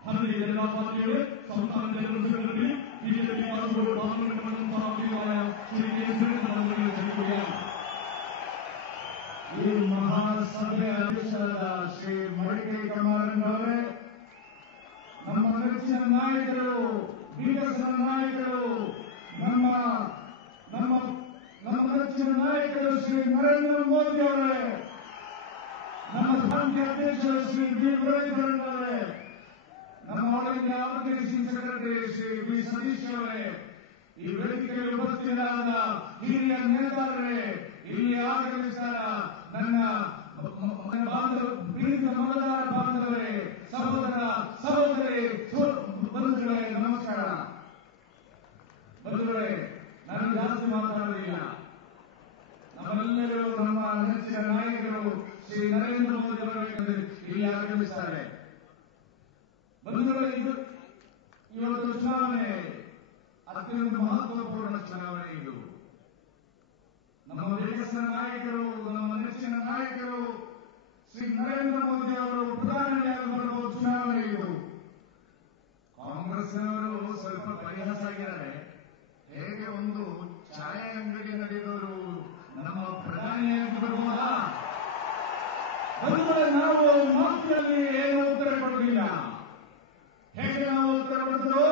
ഭാരതീയ ജനതാ പാർട്ടിയുടെ സംസ്ഥാന general secretary BJP Kasaragod parliament മണ്ഡലം സ്ഥാനാർത്ഥിയുമായ ശ്രീ കെ സുരേന്ദ്രൻ അവരെ ക്ഷണിക്കുകയാണ്. ಈ ಮಹಾಸಭೆಯ ಅಧ್ಯಕ್ಷರಾದ ಶ್ರೀ ವೈಕೆ ಕಮಾರನ್ ಅವರೇ, ನಮ್ಮ ನೆಚ್ಚಿನ ನಾಯಕರು, ವಿಕಸನ ನಾಯಕರು, ನಮ್ಮ ನೆಚ್ಚಿನ ನಾಯಕರು ಶ್ರೀ ನರೇಂದ್ರ ಮೋದಿ ಅವರೇ, ನಮ್ಮ ಪಾರ್ಟಿ ಅಧ್ಯಕ್ಷರು ಶ್ರೀ ಬಿ ಮುರಳೀಧರನ್ ಅವರೇ, ನಮ್ಮ all India organisation secretary Shri B Satish ಅವರೇ, ಈ ವೇದಿಕೆಯಲ್ಲಿ ಉಪಸ್ಥಿತರಾದ ಹಿರಿಯ ನೇತಾರರೇ, ಇಲ್ಲಿ ಆಗಮಿಸಿದ ನನ್ನ ಪ್ರೀತಿಯ ಮತದಾರ ಬಾಂಧವರೇ, ಸಹೋದರ ಸಹೋದರಿ ಬಂಧುಗಳೇ, ನಮಸ್ಕಾರ. ಬಂಧುಗಳೇ, ನಾನು ಜಾಸ್ತಿ ಮಾತಾಡುವುದಿಲ್ಲ. ನಮ್ಮೆಲ್ಲರೂ ನಮ್ಮ ನೆಚ್ಚಿನ ನಾಯಕರು ಶ್ರೀ ನರೇಂದ್ರ ಮೋದಿ ಅವರು ಇಲ್ಲಿ ಆಗಮಿಸಿದ್ದಾರೆ. ಬಂಧುಗಳೇ, ಇವತ್ತು ಚುನಾವಣೆ ಅತ್ಯಂತ ಮಹತ್ವಪೂರ್ಣ ಚುನಾವಣೆ. ಇದು ನಮ್ಮ ವಿಕಸನ ನಾಯಕರು, ನಮ್ಮ ನೆಚ್ಚಿನ ನಾಯಕರು ಶ್ರೀ ನರೇಂದ್ರ ಮೋದಿ ಅವರು ಪ್ರಧಾನಿಯಾಗಿ ಬರುವ ಚುನಾವಣೆ ಇದು. ಕಾಂಗ್ರೆಸ್ನವರು ಸ್ವಲ್ಪ ಪರಿಹಾಸ ಆಗಿದ್ದಾರೆ. ಹೇಗೆ ಒಂದು ಚಾಯ ಅಂಗಡಿ ನಡೆದವರು ನಮ್ಮ ಪ್ರಧಾನಿಯಾಗಿ ಬರುವುದಾ? ನಾವು ಮಾತಿನಲ್ಲಿ ಏನು ಉತ್ತರ ಕೊಡುವುದಿಲ್ಲ. ಹೇಗೆ ನಾವು ಉತ್ತರ ಕೊಡುತ್ತೋ?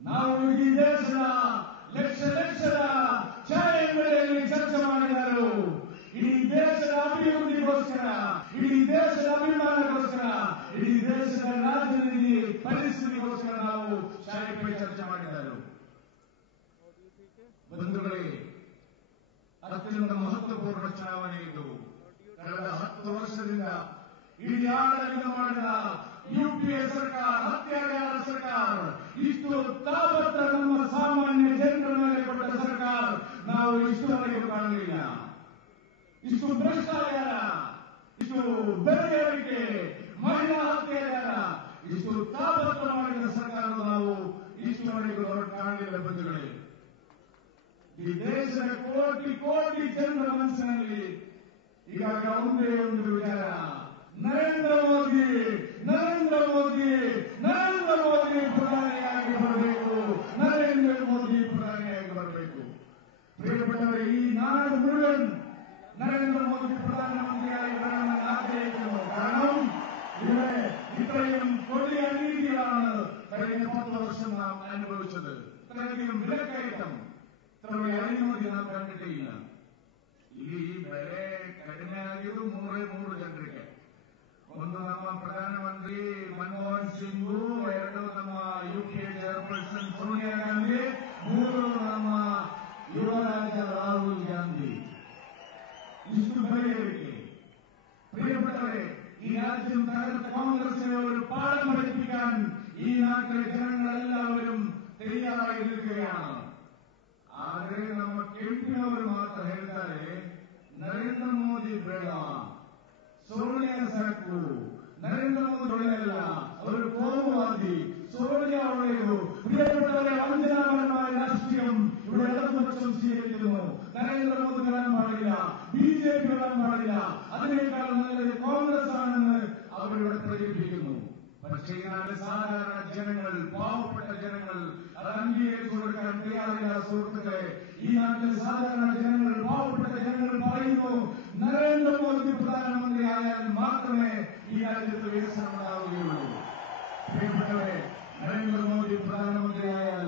ನಾವು ಇಡೀ ದೇಶದ ಲಕ್ಷದ ಚಾಯ ಅಂಗಡಿಯಲ್ಲಿ ಚರ್ಚೆ ಮಾಡಿದರು. ಇಡೀ ದೇಶದ ಅಭಿವೃದ್ಧಿಗೋಸ್ಕರ, ಇಡೀ ದೇಶದ ಅಭಿಮಾನಗೋಸ್ಕರ, ಇಡೀ ದೇಶದ ರಾಜನೀತಿ ಪರಿಸ್ಥಿತಿಗೋಸ್ಕರ ನಾವು ಚಾಯ್ ಪೈ ಚರ್ಚೆ ಮಾಡಿದರು. ಬಂಧುಗಳೇ, ಅತ್ಯಂತ ಮಹತ್ವಪೂರ್ಣ ಚುನಾವಣೆ ಇದು. ಕಳೆದ 10 ವರ್ಷದಿಂದ ಇಡೀ ಆಡಳಿತ ಮಾಡಿದ ಯುಪಿಎ ಸರ್ಕಾರ, ಹತ್ಯಾಗಾರ ಸರ್ಕಾರ, ಇಷ್ಟು ತಾಪತ್ರ ನಮ್ಮ ಸಾಮಾನ್ಯ ಜನರ ಮೇಲೆ ಕೊಟ್ಟ ಸರ್ಕಾರ ನಾವು ಇಷ್ಟುವರೆಗೂ ಕಾಣಲಿಲ್ಲ. ಇಷ್ಟು ಭ್ರಷ್ಟಾಚಾರ, ಇಷ್ಟು ಬೆಲೆ ಏರಿಕೆ, ಮಹಿಳಾ ಹತ್ಯಾಚಾರ, ಇಷ್ಟು ತಾಪತ್ರ ಮಾಡಿದ ಸರ್ಕಾರ ನಾವು ಇಷ್ಟುವರೆಗೂ ಕಾಣಲಿಲ್ಲ. ಬಂಧುಗಳೇ, ಈ ದೇಶದ ಕೋಟಿ ಕೋಟಿ ಜನರ ಮನಸ್ಸಿನಲ್ಲಿ ಈಗಾಗ ಒಂದೇ ಒಂದು ವಿಚಾರ, ನರೇಂದ್ರ ಮೋದಿ ನರೇಂದ್ರ ಮೋದಿ ನರೇಂದ್ರ ಮೋದಿ ಪ್ರಧಾನಿಯಾಗಿ ಬರಬೇಕು, ನರೇಂದ್ರ ಮೋದಿ ಪ್ರಧಾನಿಯಾಗಿ ಬರಬೇಕು. പ്രിയപ്പെട്ടവരെ, ഈ നാട് മുഴുവൻ നരേന്ദ്രമോദി പ്രധാനമന്ത്രിയായി വരണമെന്ന് ആഗ്രഹിക്കുന്നു. കാരണം ഇവിടെ ഇത്രയും കൊടിയ അനീതികളാണ് കഴിഞ്ഞ 10 വർഷം നാം അനുഭവിച്ചത്. ഇത്രയധികം വിലക്കയറ്റം, ഇത്ര വലിയ അഴിമതി നാം കണ്ടിട്ടില്ല. ಈ ಬೆಲೆ ಕಡಿಮೆ ಆಗಿದ್ದು 3 ಜನರಿಗೆ. ಒಂದು ನಮ್ಮ ಪ್ರಧಾನಮಂತ್ರಿ ಮನಮೋಹನ್ ಸಿಂಗ್, 2 ನಮ್ಮ ಯುಪಿಎ ಚೇರ್ಪರ್ಸನ್ ಸೋನಿಯಾ ಗಾಂಧಿ, 3 ನಮ್ಮ യുവരാജ രാഹുൽ ഗാന്ധി. ഇഷ്ടു ഭയങ്കരക്ക് പ്രിയപ്പെട്ടവരെ, ഈ രാജ്യം തകർത്ത കോൺഗ്രസിനെ ഒരു പാഠം പഠിപ്പിക്കാൻ ഈ നാട്ടിലെ ജനങ്ങളെല്ലാവരും തയ്യാറായി നിൽക്കുകയാണ്. ಆದರೆ ನಮ್ಮ ಕೆಂಪಿನವರು ಮಾತ್ರ ಹೇಳ್ತಾರೆ, ನರೇಂದ್ರ ಮೋದಿ ಬೇಡ, ಸೋನಿಯಾ ಸಾಕು. ನರೇಂದ್ರ ಮೋದಿ ಒಳ್ಳೆಯಲ್ಲ, ಅವರು ಕೋಮುವಾದಿ, ಸೋನಿಯಾ ಒಳ್ಳೆಯದು. പ്രിയപ്പെട്ടവരെ, വഞ്ചനാപരമായ രാഷ്ട്രീയം ഇവിടെ ഇടതുപക്ഷം സ്വീകരിക്കുന്നു. നരേന്ദ്രമോദി വരാൻ പാടില്ല, ബിജെപി വരാൻ പാടില്ല, അതിനേക്കാൾ നല്ലത് കോൺഗ്രസ് ആണെന്ന് അവരിവിടെ പ്രചരിപ്പിക്കുന്നു. പക്ഷേ ഈ നാട്ടിലെ സാധാരണ ജനങ്ങൾ, പാവപ്പെട്ട ജനങ്ങൾ അത് അംഗീകരിച്ചു കൊടുക്കാൻ തയ്യാറില്ല. സുഹൃത്തുക്കളെ, ഈ നാട്ടിലെ സാധാരണ ജനങ്ങൾ, പാവപ്പെട്ട ജനങ്ങൾ പറയുന്നു, നരേന്ദ്രമോദി പ്രധാനമന്ത്രിയായാൽ മാത്രമേ ഈ രാജ്യത്ത് വികസനം ഉണ്ടാവുകയുള്ളൂ. പ്രിയപ്പെട്ടവരെ, നരേന്ദ്രമോദി പ്രധാനമന്ത്രിയായാൽ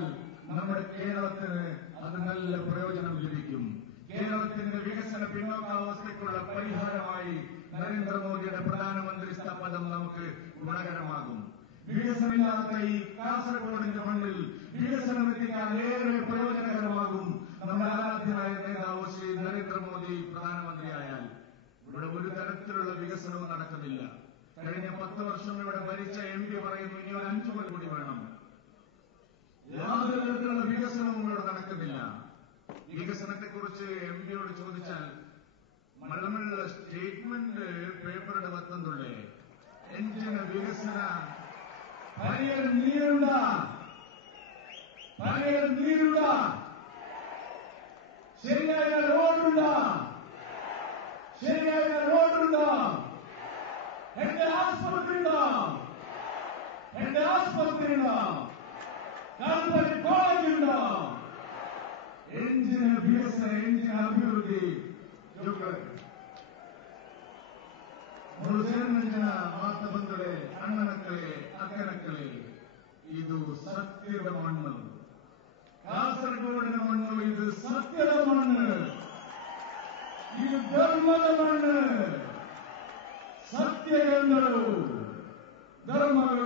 നമ്മുടെ കേരളത്തിന് അത് നല്ല പ്രയോജനം ലഭിക്കും. കേരളത്തിന്റെ വികസന പിന്നോക്കാവസ്ഥയ്ക്കുള്ള പരിഹാരമായി നരേന്ദ്രമോദിയുടെ പ്രധാനമന്ത്രി പദം നമുക്ക് ഗുണകരമാകും. വികസനമില്ലാത്ത ഈ കാസർഗോഡിന്റെ മണ്ണിൽ വികസനം എത്തിക്കാൻ ഏറെ പ്രയോജനകരമാകും നമ്മുടെ ആരാധ്യനായ നേതാവ് ശ്രീ നരേന്ദ്രമോദി പ്രധാനമന്ത്രിയായാൽ. ഇവിടെ ഒരു തരത്തിലുള്ള വികസനവും നടക്കുന്നില്ല. കഴിഞ്ഞ 10 വർഷം ഇവിടെ ഭരിച്ച MP പറയുന്നു ഇനി ഒരു 5 കൊല്ലം കൂടി വേണം. യാതൊരു തരത്തിലുള്ള വികസനവും ഇവിടെ നടക്കുന്നില്ല. വികസനത്തെക്കുറിച്ച് MP-യോട് ചോദിച്ചാൽ മലമുള്ള സ്റ്റേറ്റ്മെന്റ് പേപ്പറുടെ വത്തുന്നുള്ളേ ಎಂಜಿನ ವಿಕಸನ, പഴയ നീരുണ്ട, ശരിയായ റോഡുണ്ട, എന്റെ ആസ്പത്രി കാൽപ്പനി കോളേജ് ഉണ്ടോ? ಎಂಜಿನ ವಿಕಸನ, ಎಂಜಿನ ಅಭಿವೃದ್ಧಿ ಜನ ಮಾತ ಬಂಧುಗಳೇ, ಅಣ್ಣನಕ್ಕಳೇ, ಅಕ್ಕನಕ್ಕಳೇ, ಇದು ಸತ್ಯದ ಮಣ್ಣು. ಕಾಸರಗೋಡಿನ ಮಣ್ಣು ಇದು ಸತ್ಯದ ಮಣ್ಣು, ಇದು ಧರ್ಮದ ಮಣ್ಣು. ಸತ್ಯಗಂಧರು, ಧರ್ಮಗಳು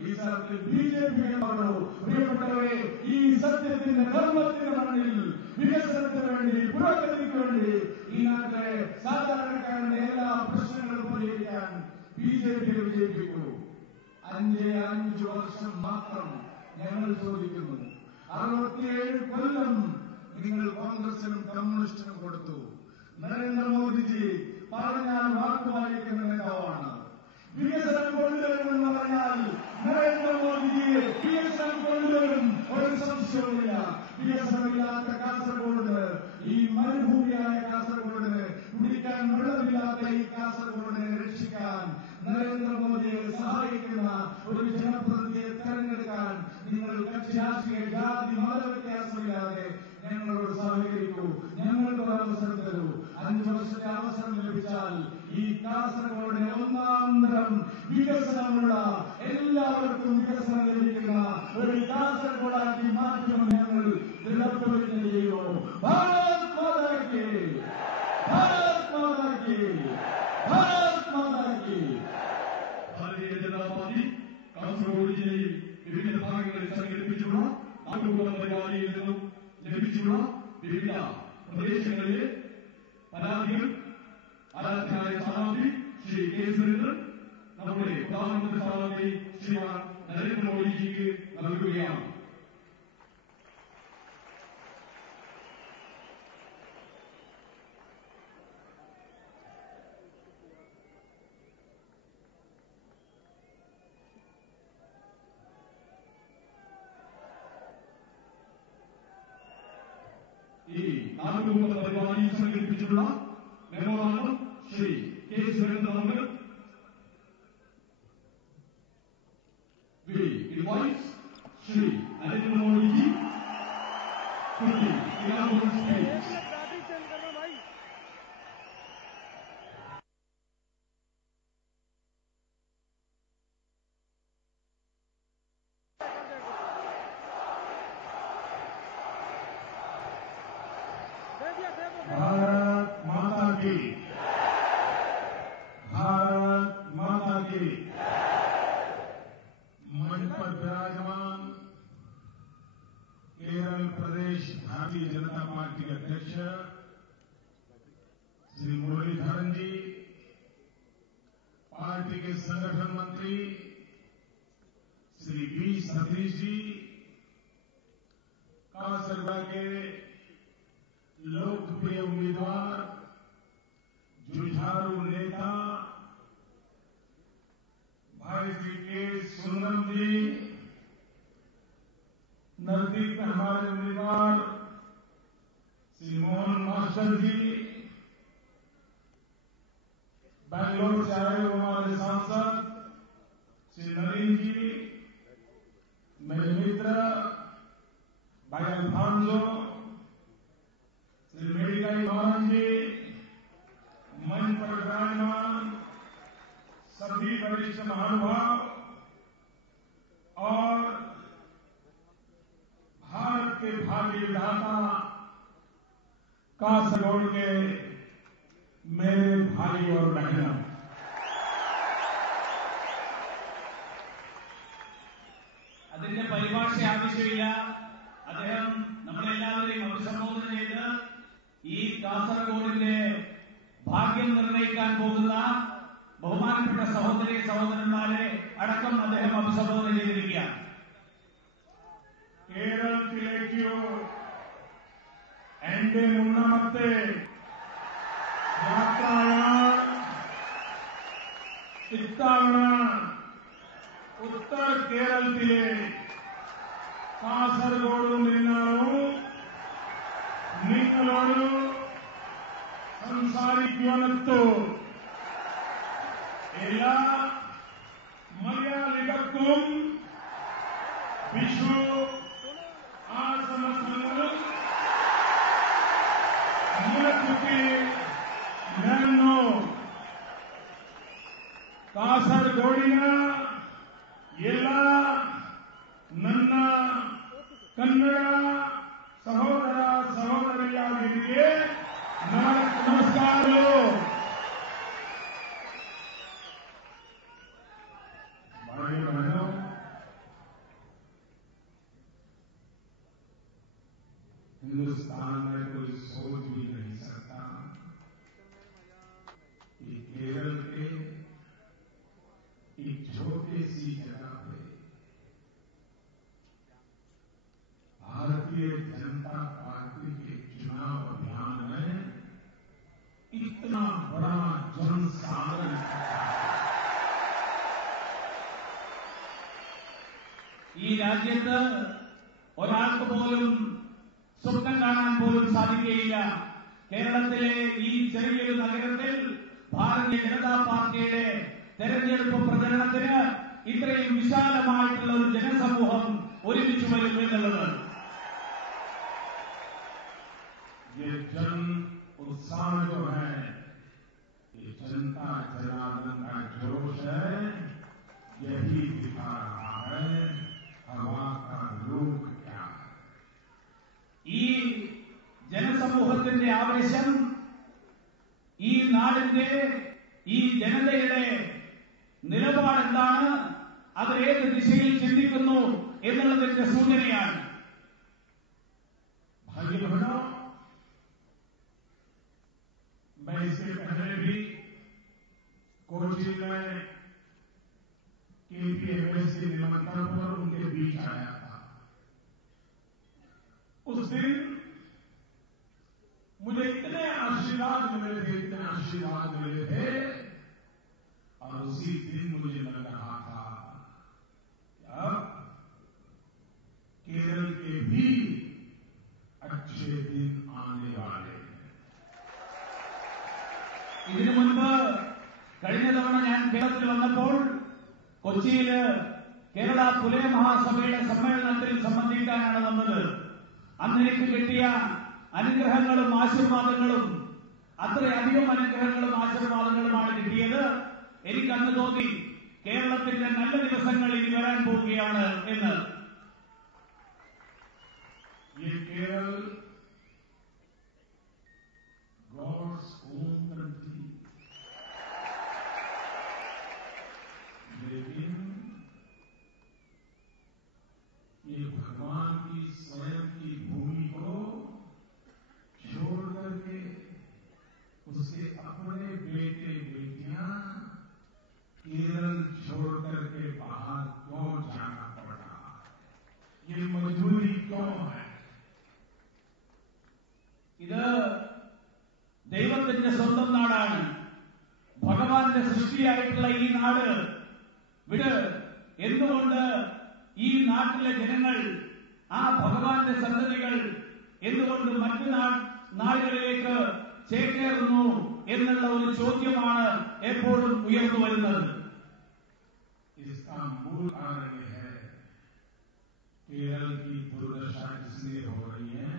ഈ സ്ഥലത്തിൽ ബിജെപികളോ. പ്രിയപ്പെട്ടവരെ, ഈ സത്യത്തിന്റെ ധർമ്മത്തിന്റെ മണ്ണിൽ വികസനത്തിന് വേണ്ടി, പുരോഗതിക്ക് വേണ്ടി ഈ നാട്ടിലെ സാധാരണക്കാരുടെ എല്ലാ പ്രശ്നങ്ങളും പരിഹരിക്കാൻ ബിജെപിയെ വിജയിപ്പിക്കൂ. 5 വർഷം മാത്രം ഞങ്ങൾ ചോദിക്കുന്നു. 67 കൊല്ലം നിങ്ങൾ കോൺഗ്രസിനും കമ്മ്യൂണിസ്റ്റിനും കൊടുത്തു. നരേന്ദ്രമോദിജി പറഞ്ഞാൽ വാക്കുപാലിക്കുന്ന നേതാവാണ്. വികസനം കൊണ്ടുവരുമെന്ന് പറഞ്ഞാൽ നരേന്ദ്രമോദിജി വികസനം കൊണ്ടുവരും, ഒരു സംശയവുമില്ല. വികസനമില്ലാത്ത കാസർഗോഡ്, ഈ മരുഭൂമിയായ കാസർഗോഡിന്, കുടിക്കാൻ വെള്ളമില്ലാത്ത ഈ കാസർഗോഡിനെ രക്ഷിക്കാൻ നരേന്ദ്രമോദിയെ സഹായിക്കുന്ന ഒരു ജനപ്രതിനിധിയെ തെരഞ്ഞെടുക്കാൻ നിങ്ങൾ കക്ഷി രാഷ്ട്രീയ ജാതി മത വ്യത്യാസമില്ലാതെ ഞങ്ങളോട് സഹകരിക്കൂ. ഞങ്ങൾക്ക് ഒരു അവസരം തരൂ. 5 വർഷത്തെ അവസരം ലഭിച്ചാൽ ഈ കാസർഗോഡിനെ ഒന്നാന്തരം വികസനമുള്ള, എല്ലാവർക്കും വികസനം ലഭിക്കുന്ന ഒരു കാസർഗോഡാക്കി മാറ്റുമെന്ന് ഞങ്ങൾ ദൃഢപ്രതിജ്ഞ ചെയ്യുന്നു. ഭാരത് മാതാ കി, ഭാരത് മാതാ കി, ഭാരത് മാതാ കി. ഭാരതീയ ജനതാ പാർട്ടി കാസർഗോഡ് ജില്ലയിൽ വിവിധ ഭാഗങ്ങളിൽ സംഘടിപ്പിച്ചുള്ള നാട്ടുകൂട പരിപാടിയിൽ നിന്നും ലഭിച്ചുള്ള വിവിധ പ്രദേശങ്ങളിലെ പരാതികൾ ആരാധ്യനായ സ്ഥാനാർത്ഥി ശ്രീ കെ സുരേന്ദ്രൻ നമ്മുടെ പ്രധാനമന്ത്രി സ്ഥാനാർത്ഥി ശ്രീമാൻ നരേന്ദ്രമോദിജിക്ക് നൽകുകയാണ്. ഈ നാട്ടുകുടുംബ പരിപാടി സംഘടിപ്പിച്ചിട്ടുള്ള memorandum Shri K Surendran We invite Shri Narendra Modi ji to the inaugural speech. Bharat माता की, भारत माता की। मंच पर विराजमान केरल प्रदेश भारतीय जनता पार्टी के अध्यक्ष श्री मुरलीधरन जी, पार्टी के संगठन मंत्री श्री बी सतीश जी, कासरगोड के लोकप्रिय उम्मीदवार जुझारू नेता भाई श्री के सुंदरम जी, नजदीक में हमारे उम्मीदवार श्री मोहन मास्टर जी, बैंगलोर से आए हुए हमारे सांसद श्री नवीन जी, मेरे मित्र भाई अल्फांसो, श्री मेडिकाई महाराज जी, मंच पर विराजमान सभी वरिष्ठ महानुभाव और भारत के भाग्य विधाता कासरगोड के मेरे भाई और बहनों, അതിന്റെ പരിഭാഷ ആവശ്യമില്ല. അദ്ദേഹം നമ്മളെല്ലാവരെയും അഭിസംബോധന ചെയ്ത് ഈ കാസർഗോഡിന്റെ ഭാഗ്യം നിർണ്ണയിക്കാൻ പോകുന്ന ബഹുമാനപ്പെട്ട സഹോദരി സഹോദരന്മാരെ അടക്കം അദ്ദേഹം അഭിസംബോധന ചെയ്തിരിക്കുകയാണ്. കേരളത്തിലേക്കോ എന്റെ മൂന്നാമത്തെ യാത്രയാണ്. ഇത്തവണ ഉത്തര കേരളത്തിലെ കാസർഗോഡ് നിന്നാണ് നിങ്ങളോട് സംസാരിക്കുവാനെത്തു. എല്ലാ മലയാളികൾക്കും വിഷു ആശംസകളും മുന്നോട്ട് നേരുന്നു. ಕಾಸರಗೋಡಿನ ಎಲ್ಲ ನನ್ನ ಕನ್ನಡ ಸಹೋದರ ಸಹೋದರಿಯರಿಗೆ ನಮಸ್ಕಾರಗಳು. भाई बहनों, हिंदुस्तान में कोई सोच भी नहीं सकता कि केरल के एक छोटी सी जगह पे भारतीय जनता पार्टी के चुनाव अभियान में इतना बड़ा जनसागर ഈ രാജ്യത്ത് ഒരാൾക്ക് പോലും സ്വപ്നം കാണാൻ പോലും സാധിക്കുകയില്ല. കേരളത്തിലെ ഈ ചെറിയൊരു നഗരത്തിൽ ഭാരതീയ ജനതാ പാർട്ടിയുടെ തെരഞ്ഞെടുപ്പ് പ്രചരണത്തിന് ഇത്രയും വിശാലമായിട്ടുള്ള ഒരു ജനസമൂഹം ഒരുമിച്ച് വരും എന്നുള്ളത് ये जन उत्साह जो है, ये जनता जनार्दन का जोश है, यही दिखा रहा है हवा का रुख क्या है. ഈ ജനസമൂഹത്തിന്റെ ആവേശം ഈ നാടിന്റെ ഈ ജനതയുടെ നിലപാടെന്താണ്, അത് ഏത് ദിശയിൽ ചിന്തിക്കുന്നു എന്നുള്ളതിന്റെ സൂചനയാണ്. भाई बहनों, मैं इसके पहले भी कोची में केपीएमएस के निमंत्रण पर उनके बीच आया था. उस दिन मुझे इतने आशीर्वाद मिले थे और उसी दिन मुझे लग रहा था कि अब केरल के भी अच्छे दिन आने वाले हैं। ഇതിനു മുൻപ് കഴിഞ്ഞ തവണ ഞാൻ കേരളത്തിൽ വന്നപ്പോൾ കൊച്ചിയിൽ കേരള പുലയ മഹാസഭയുടെ സമ്മേളനത്തിൽ സംബന്ധിക്കാനാണ് വന്നത്. അന്ന് എനിക്ക് കിട്ടിയ അനുഗ്രഹങ്ങളും ആശീർവാദങ്ങളും അത്രയധികം അനുഗ്രഹങ്ങളും ആശീർവാദങ്ങളുമാണ് കിട്ടിയത്. എനിക്കന്ന് തോന്നി കേരളത്തിന്റെ നല്ല ദിവസങ്ങൾ ഇനി വരാൻ പോവുകയാണ് എന്ന്. ये केरल गॉड्स ओन कंट्री, लेकिन ये भगवान की स्वयं की भूमि को छोड़ करके उसके अपने बेटे बेटियां केरल छोड़ करके बाहर क्यों जाना पड़ा? ये मजबूरी क्यों है? ഇത് ദൈവത്തിന്റെ സ്വന്തം നാടാണ്. ഭഗവാന്റെ സൃഷ്ടിയായിട്ടുള്ള ഈ നാട് വിട് എന്തുകൊണ്ട് ഈ നാട്ടിലെ ജനങ്ങൾ, ആ ഭഗവാന്റെ സന്തതികൾ എന്തുകൊണ്ട് മറ്റു നാടുകളിലേക്ക് ചേക്കേറുന്നു എന്നുള്ള ഒരു ചോദ്യമാണ് എപ്പോഴും ഉയർന്നു വരുന്നത്. इसका मूल कारण यह है केरल की दुर्दशा इसलिए हो रही है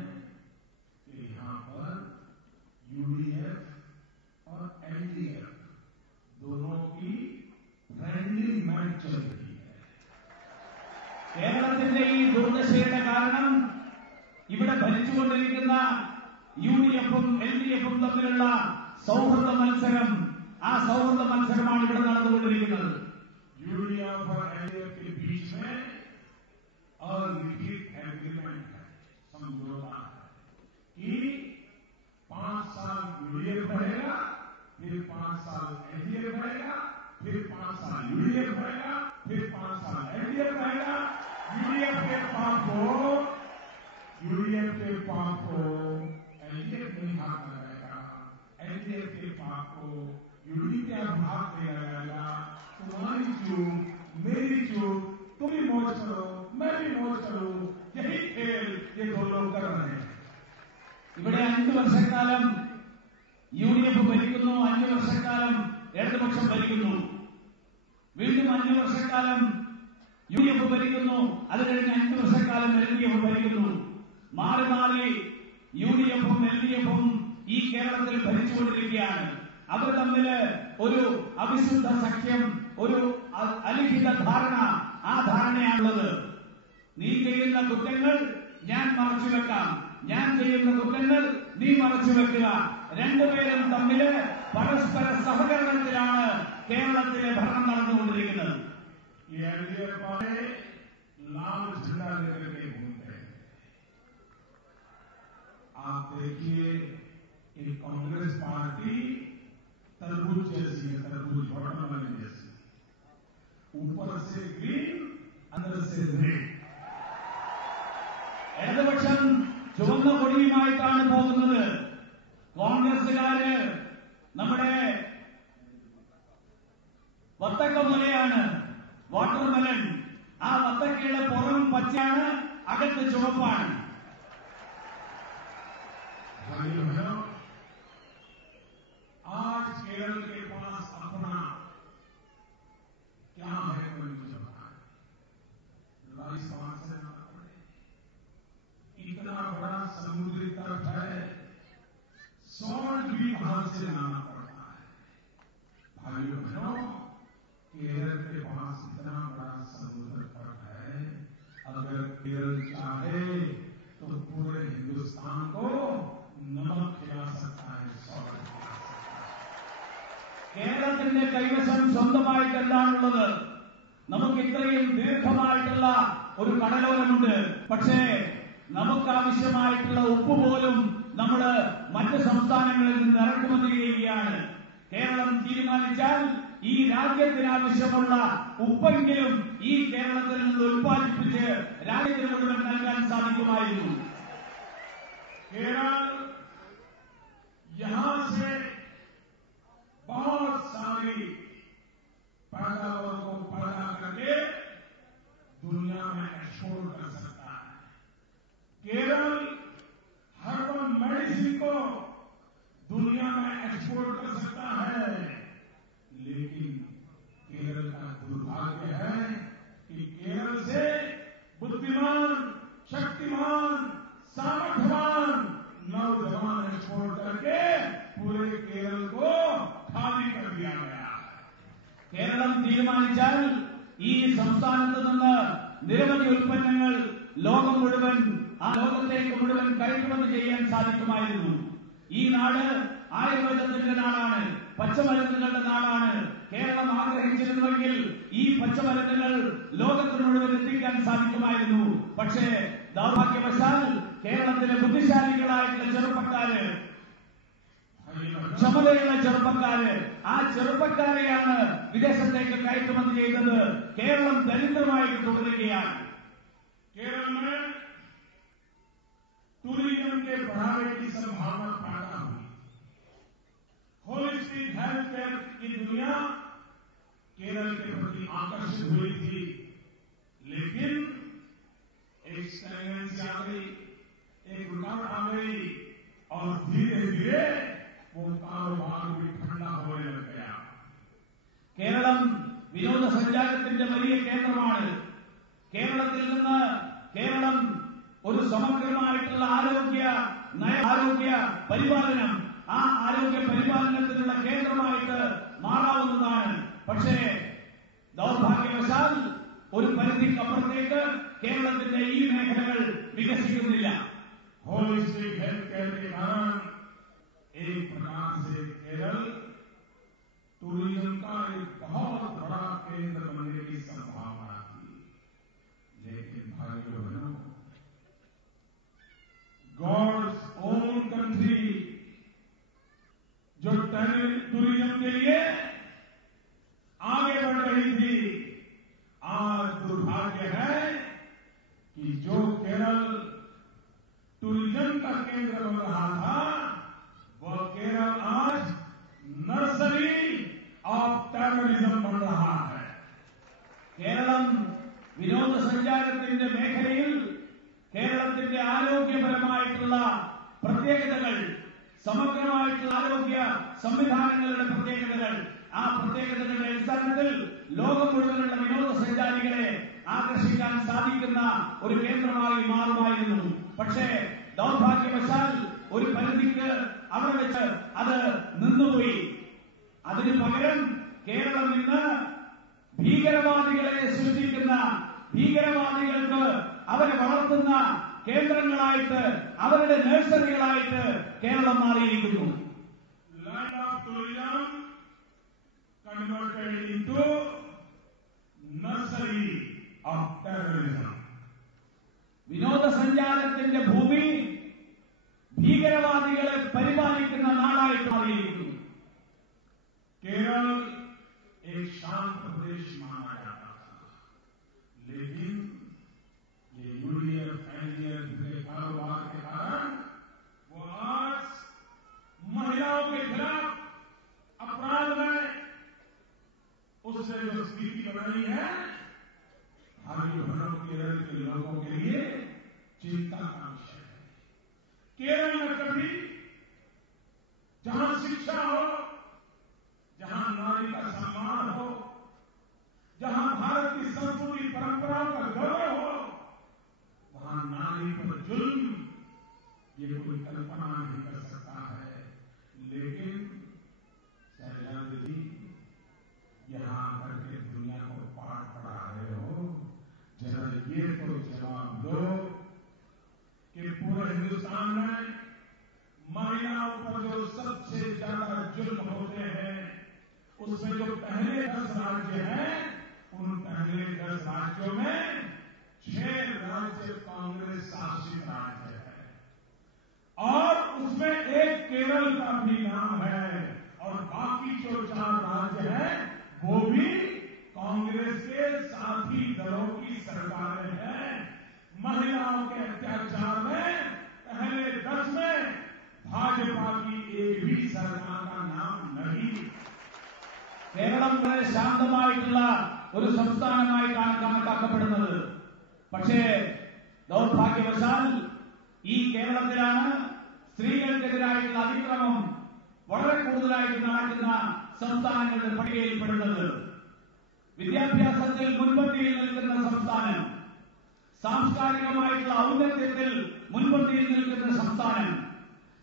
कि यहां पर यूडीएफ और एलडीएफ दोनों की फ्रेंडली मैच चल रही है. കേരളത്തിന്റെ ഈ ദുർദശയുടെ കാരണം ഇവിടെ ഭരിച്ചുകൊണ്ടിരിക്കുന്ന യുഡിഎഫും എൽഡിഎഫും തമ്മിലുള്ള സൗഹൃദ മത്സരം, ആ സൗഹൃദ മത്സരമാണ് ഇവിടെ നടന്നുകൊണ്ടിരിക്കുന്നത്. यूडीएफ और एलडीएफ के बीच में अलिखित एग्रीमेंट है, समझौता है कि 5 साल यूडीएफ रहेगा, फिर 5 साल एलडीएफ रहेगा, फिर 5 साल यूडीएफ रहेगा, फिर 5 साल एलडीएफ रहेगा. यूडीएफ के पाप को एलडीएफ नहीं हाथ लगाएगा, एलडीएफ के पाप को यूडीएफ हाथ नहीं लगाएगा. तुम्हारी चूक, मेरी चूक, तुम भी मौज करो, मैं भी मौज करूं, यही खेल ये दो लोग कर रहे हैं. ഇവിടെ 5 വർഷക്കാലം യുഡിഎഫ് ഭരിക്കുന്നു, 5 വർഷക്കാലം ഇടതുപക്ഷം ഭരിക്കുന്നു, വീണ്ടും 5 വർഷക്കാലം യുഡിഎഫ് ഭരിക്കുന്നു, അത് കഴിഞ്ഞ് 5 വർഷക്കാലം എൽഡിഎഫ് ഭരിക്കുന്നു. മാറി മാറി യുഡിഎഫും എൽഡിഎഫും ഈ കേരളത്തിൽ ഭരിച്ചുകൊണ്ടിരിക്കുകയാണ്. അവർ തമ്മിൽ ഒരു അവിശുദ്ധ സഖ്യം, ഒരു അലിഖിത ധാരണ, ആ ധാരണയാണുള്ളത്. നീ ചെയ്യുന്ന കുറ്റങ്ങൾ ഞാൻ മറച്ചുവെക്കാം, ഞാൻ ചെയ്യുന്ന കുറ്റങ്ങൾ നീ മറച്ചുവെക്കുക. രണ്ടുപേരും തമ്മിൽ പരസ്പര സഹകരണത്തിലാണ് കേരളത്തിലെ ഭരണം നടന്നുകൊണ്ടിരിക്കുന്നത്. ये एलडीएफ वाले लाल झंडा लेकर के घूमते हैं. आप देखिए कि कांग्रेस पार्टी तरबूज जैसी है, तरबूज वाटरमेलन जैसी, ऊपर से ग्रीन, अंदर से रेड. ഇടതുപക്ഷം ചുവന്ന കൊടിയുമായിട്ടാണ് പോകുന്നത്. കോൺഗ്രസുകാര് നമ്മുടെ വത്തക്ക പോലെയാണ്, വാട്ടർമെലൻ. ആ വത്തക്കയുടെ പുറം പച്ചയാണ്, അകത്ത് ചുവപ്പാണ്. भाइयों बहनों, आज केरल के पास अपना क्या है कोई मुझे बताए. राजस्थान से आना पड़े, इतना बड़ा समुद्री तट है, सॉल्ट भी वहां से लाना पड़ता है. भाइयों बहनों, केरल के पास इतना बड़ा समुद्र तट है, अगर केरल चाहे तो पूरे हिंदुस्तान को नमक खिला सकता है, सॉल्ट खिला सकता है. കേരളത്തിന്റെ കൈവശം സ്വന്തമായിട്ട് എന്താണുള്ളത്? നമുക്ക് ഇത്രയും ദീർഘമായിട്ടുള്ള ഒരു കടലോരമുണ്ട്. പക്ഷേ നമുക്ക് ആവശ്യമായിട്ടുള്ള ഉപ്പ് പോലും നമ്മൾ മറ്റ് സംസ്ഥാനങ്ങളിൽ നിന്ന് ഇറക്കുമതി ചെയ്യുകയാണ്. കേരളം തീരുമാനിച്ചാൽ ഈ രാജ്യത്തിനാവശ്യമുള്ള ഉപ്പെങ്കിലും ഈ കേരളത്തിൽ നിന്ന് ഉത്പാദിപ്പിച്ച് രാജ്യത്തിന് മുഴുവൻ നൽകാൻ സാധിക്കുമായിരുന്നു. केरल यहां से बहुत सारी पैदावार को पैदा करके दुनिया में एक्सपोर्ट कर सकता है. केरल हर मेडिसिन को दुनिया में एक्सपोर्ट कर सकता है, लेकिन केरल का दुर्भाग्य है कि केरल से बुद्धिमान, शक्तिमान, सामर्थ्यवान नौजवान एक्सपोर्ट करके पूरे केरल को खाली कर दिया गया। കേരളം തീരുമാനിച്ചാൽ ഈ സംസ്ഥാനത്ത് നിന്ന് നിരവധി ഉൽപ്പന്നങ്ങൾ ലോകം മുഴുവൻ ലോകത്തേക്ക് മുഴുവൻ കയറ്റുമതി ചെയ്യാൻ സാധിക്കുമായിരുന്നു. ഈ നാട് ആയുർവേദത്തിന്റെ നാടാണ്, പച്ചമരുന്നുകളുടെ നാടാണ്. കേരളം ആഗ്രഹിച്ചിരുന്നുവെങ്കിൽ ഈ പച്ചമരുന്നുകൾ ലോകത്തിന് മുഴുവൻ എത്തിക്കാൻ സാധിക്കുമായിരുന്നു. പക്ഷേ ദൗർഭാഗ്യവശാൽ കേരളത്തിലെ ബുദ്ധിശാലികളായിട്ടുള്ള ചെറുപ്പക്കാര്, ക്ഷമതയുള്ള ചെറുപ്പക്കാര്, ആ ചെറുപ്പക്കാരെയാണ് വിദേശത്തേക്ക് കയറ്റുമതി ചെയ്തത്. കേരളം ദരിദ്രമായി തുടരുകയാണ്. केरल में टूरिज्म के बढ़ावे की संभावना पैदा हुई। होलिस्टिक हेल्थ केयर की दुनिया केरल के प्रति आकर्षित हुई थी, लेकिन एक स्टैग्नेंसी आ गई, एक रुकावट आ गई और धीरे धीरे वो कारोबार भी ठंडा होने लग गया। കേരളം വിനോദസഞ്ചാരത്തിന്റെ വലിയ കേന്ദ്രമാണ്. കേരളത്തിൽ നിന്ന് കേരളം ഒരു സമഗ്രമായിട്ടുള്ള ആരോഗ്യ പരിപാലനം, ആ ആരോഗ്യ പരിപാലനത്തിനുള്ള കേന്ദ്രമായിട്ട് മാറാവുന്നതാണ്. പക്ഷേ ദൗർഭാഗ്യവശാൽ ഒരു പരിധിക്കപ്പുറത്തേക്ക് കേരളത്തിന്റെ ഈ മേഖലകൾ വികസിക്കുന്നില്ല. होलिस्टिक हेल्थ केयर के कारण एक प्रकार से केरल टूरिज्म का एक बहुत बड़ा केंद्र बनने की संभावना थी, लेकिन भाइयों बहनों, गॉड्स ओन कंट्री जो टूरिज्म के लिए आगे बढ़ रही थी, आज दुर्भाग्य है कि जो केरल टूरिज्म का केंद्र बन रहा था, वह केरल आज नर्सरी ऑफ टेररिज्म बन रहा है। കേരളം വിനോദസഞ്ചാരത്തിന്റെ മേഖലയിൽ കേരളത്തിന്റെ ആരോഗ്യപരമായിട്ടുള്ള പ്രത്യേകതകൾ, സമഗ്രമായിട്ടുള്ള ആരോഗ്യ സംവിധാനങ്ങളുടെ പ്രത്യേകതകൾ, ആ പ്രത്യേകതകളുടെ അടിസ്ഥാനത്തിൽ ലോകം മുഴുവനുള്ള വിനോദസഞ്ചാരികളെ ആകർഷിക്കാൻ സാധിക്കുന്ന ഒരു കേന്ദ്രമായി മാറുമായിരുന്നു. പക്ഷേ ദൗർഭാഗ്യവശാൽ ഒരു പരിധിക്ക് അവിടെ വെച്ച് അത് നിന്നുപോയി. അതിനു പകരം കേരളം ഇന്ന് ഭീകരവാദികളെ സൃഷ്ടിക്കുന്ന, ഭീകരവാദികൾക്ക് അവരെ വളർത്തുന്ന കേന്ദ്രങ്ങളായിട്ട്, അവരുടെ നഴ്സറികളായിട്ട് കേരളം മാറിയിരിക്കുന്നു. Land of tourism converted into nursery of terrorism. വിനോദസഞ്ചാരത്തിന്റെ ഭൂമി ഭീകരവാദികളെ പരിപാലിക്കുന്ന നാടായിട്ട് മാറിയിരിക്കുന്നു. केरल एक शांत प्रदेश माना जाता था, लेकिन ये यूडीएफ एनडीएफ के कारोबार के कारण वो आज महिलाओं के खिलाफ अपराध में उसने जो स्थिति बनाई है, भाइयों बहनों, केरल के लोगों के लिए चिंता का विषय है। केरल में कभी जहां शिक्षा हो, जहां नारी का सम्मान हो, जहां भारत की संस्कृति परंपराओं का गौरव हो, वहां नारी पर जुल्म ये कोई कल्पना नहीं कर सकता है। लेकिन शैलजा जी, यहां आकर के दुनिया को पाठ पढ़ा रहे हो, जरा ये तो जवाब दो कि पूरे हिंदुस्तान में महिलाओं पर जो सबसे ज्यादा जुल्म होते हैं, उसमें जो पहले 10 राज्य हैं, उन पहले 10 राज्यों में 6 राज्य कांग्रेस शासित राज्य है और उसमें एक केरल का भी नाम है, और बाकी जो 4 राज्य हैं वो भी कांग्रेस के साथी दलों की सरकारें हैं। महिलाओं के अत्याचार में पहले 10 में भाजपा की एक भी सरकार का नाम नहीं। കേരളം വളരെ ശാന്തമായിട്ടുള്ള ഒരു സംസ്ഥാനമായിട്ടാണ് കണക്കാക്കപ്പെടുന്നത്. പക്ഷേ ദൗർഭാഗ്യവശാൽ ഈ കേരളത്തിലാണ് സ്ത്രീകൾക്കെതിരെ അതിക്രമം വളരെ കൂടുതലായിട്ട് നടക്കുന്ന സംസ്ഥാനങ്ങളുടെ പട്ടികയിൽപ്പെടുന്നത്. വിദ്യാഭ്യാസത്തിൽ മുൻപന്തിയിൽ നിൽക്കുന്ന സംസ്ഥാനം, സാംസ്കാരികമായിട്ടുള്ള ഔന്നത്യത്തിൽ മുൻപന്തിയിൽ നിൽക്കുന്ന സംസ്ഥാനം,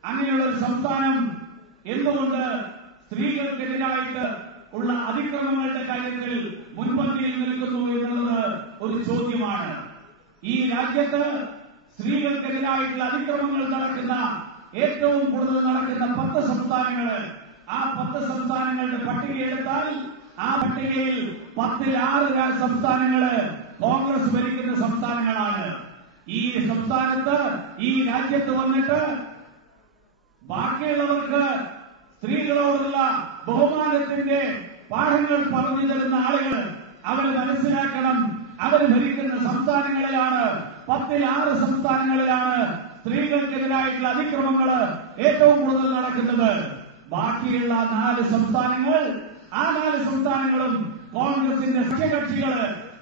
അങ്ങനെയുള്ള ഒരു സംസ്ഥാനം എന്തുകൊണ്ട് സ്ത്രീകൾക്കെതിരായിട്ട് ഉള്ള അതിക്രമങ്ങളുടെ കാര്യത്തിൽ മുൻപന്തിയിൽ നിൽക്കുന്നു എന്നുള്ളത് ഒരു ചോദ്യമാണ്. ഈ രാജ്യത്ത് സ്ത്രീകൾക്കെതിരായിട്ടുള്ള അതിക്രമങ്ങൾ നടക്കുന്ന ഏറ്റവും കൂടുതൽ നടക്കുന്ന 10 സംസ്ഥാനങ്ങൾ, ആ 10 സംസ്ഥാനങ്ങളുടെ പട്ടികയെടുത്താൽ ആ പട്ടികയിൽ 10ൽ 6 സംസ്ഥാനങ്ങള് കോൺഗ്രസ് ഭരിക്കുന്ന സംസ്ഥാനങ്ങളാണ്. ഈ സംസ്ഥാനത്ത്, ഈ രാജ്യത്ത് വന്നിട്ട് ബാക്കിയുള്ളവർക്ക് സ്ത്രീകളോടുള്ള ബഹുമാനത്തിന്റെ പാഠങ്ങൾ പറഞ്ഞു തരുന്ന ആളുകൾ അവർ മനസ്സിലാക്കണം, അവർ ഭരിക്കുന്ന സംസ്ഥാനങ്ങളിലാണ്, 10ൽ 6 സംസ്ഥാനങ്ങളിലാണ് സ്ത്രീകൾക്കെതിരായിട്ടുള്ള അതിക്രമങ്ങൾ ഏറ്റവും കൂടുതൽ നടക്കുന്നത്. ബാക്കിയുള്ള 4 സംസ്ഥാനങ്ങൾ, ആ 4 സംസ്ഥാനങ്ങളും കോൺഗ്രസിന്റെ സഖ്യകക്ഷികൾ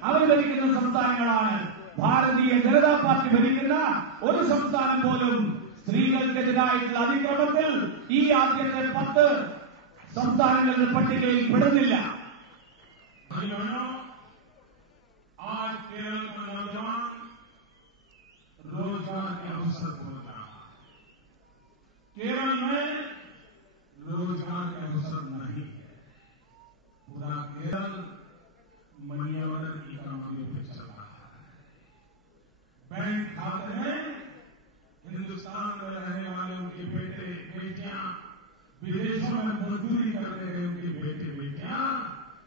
അവർ ഭരിക്കുന്ന സംസ്ഥാനങ്ങളാണ്. ഭാരതീയ ജനതാ പാർട്ടി ഭരിക്കുന്ന ഒരു സംസ്ഥാനം പോലും സ്ത്രീകൾക്കെതിരായിട്ടുള്ള അതിക്രമത്തിൽ ഈ ആദ്യത്തെ 10 സംസ്ഥാനങ്ങളുടെ പട്ടികയിൽ പെടുന്നില്ല. आज केरल का नौजवान रोजगार के अवसर खोज रहा है. केरल में रोजगार के अवसर नहीं है. पूरा केरल मनी ऑर्डर इकोनॉमी पे चल रहा है. बैंक खाते में हिंदुस्तान में रहने वाले उनके बेटे बेटियां, विदेशों में मजदूरी करते हैं उनके बेटे बेटियां,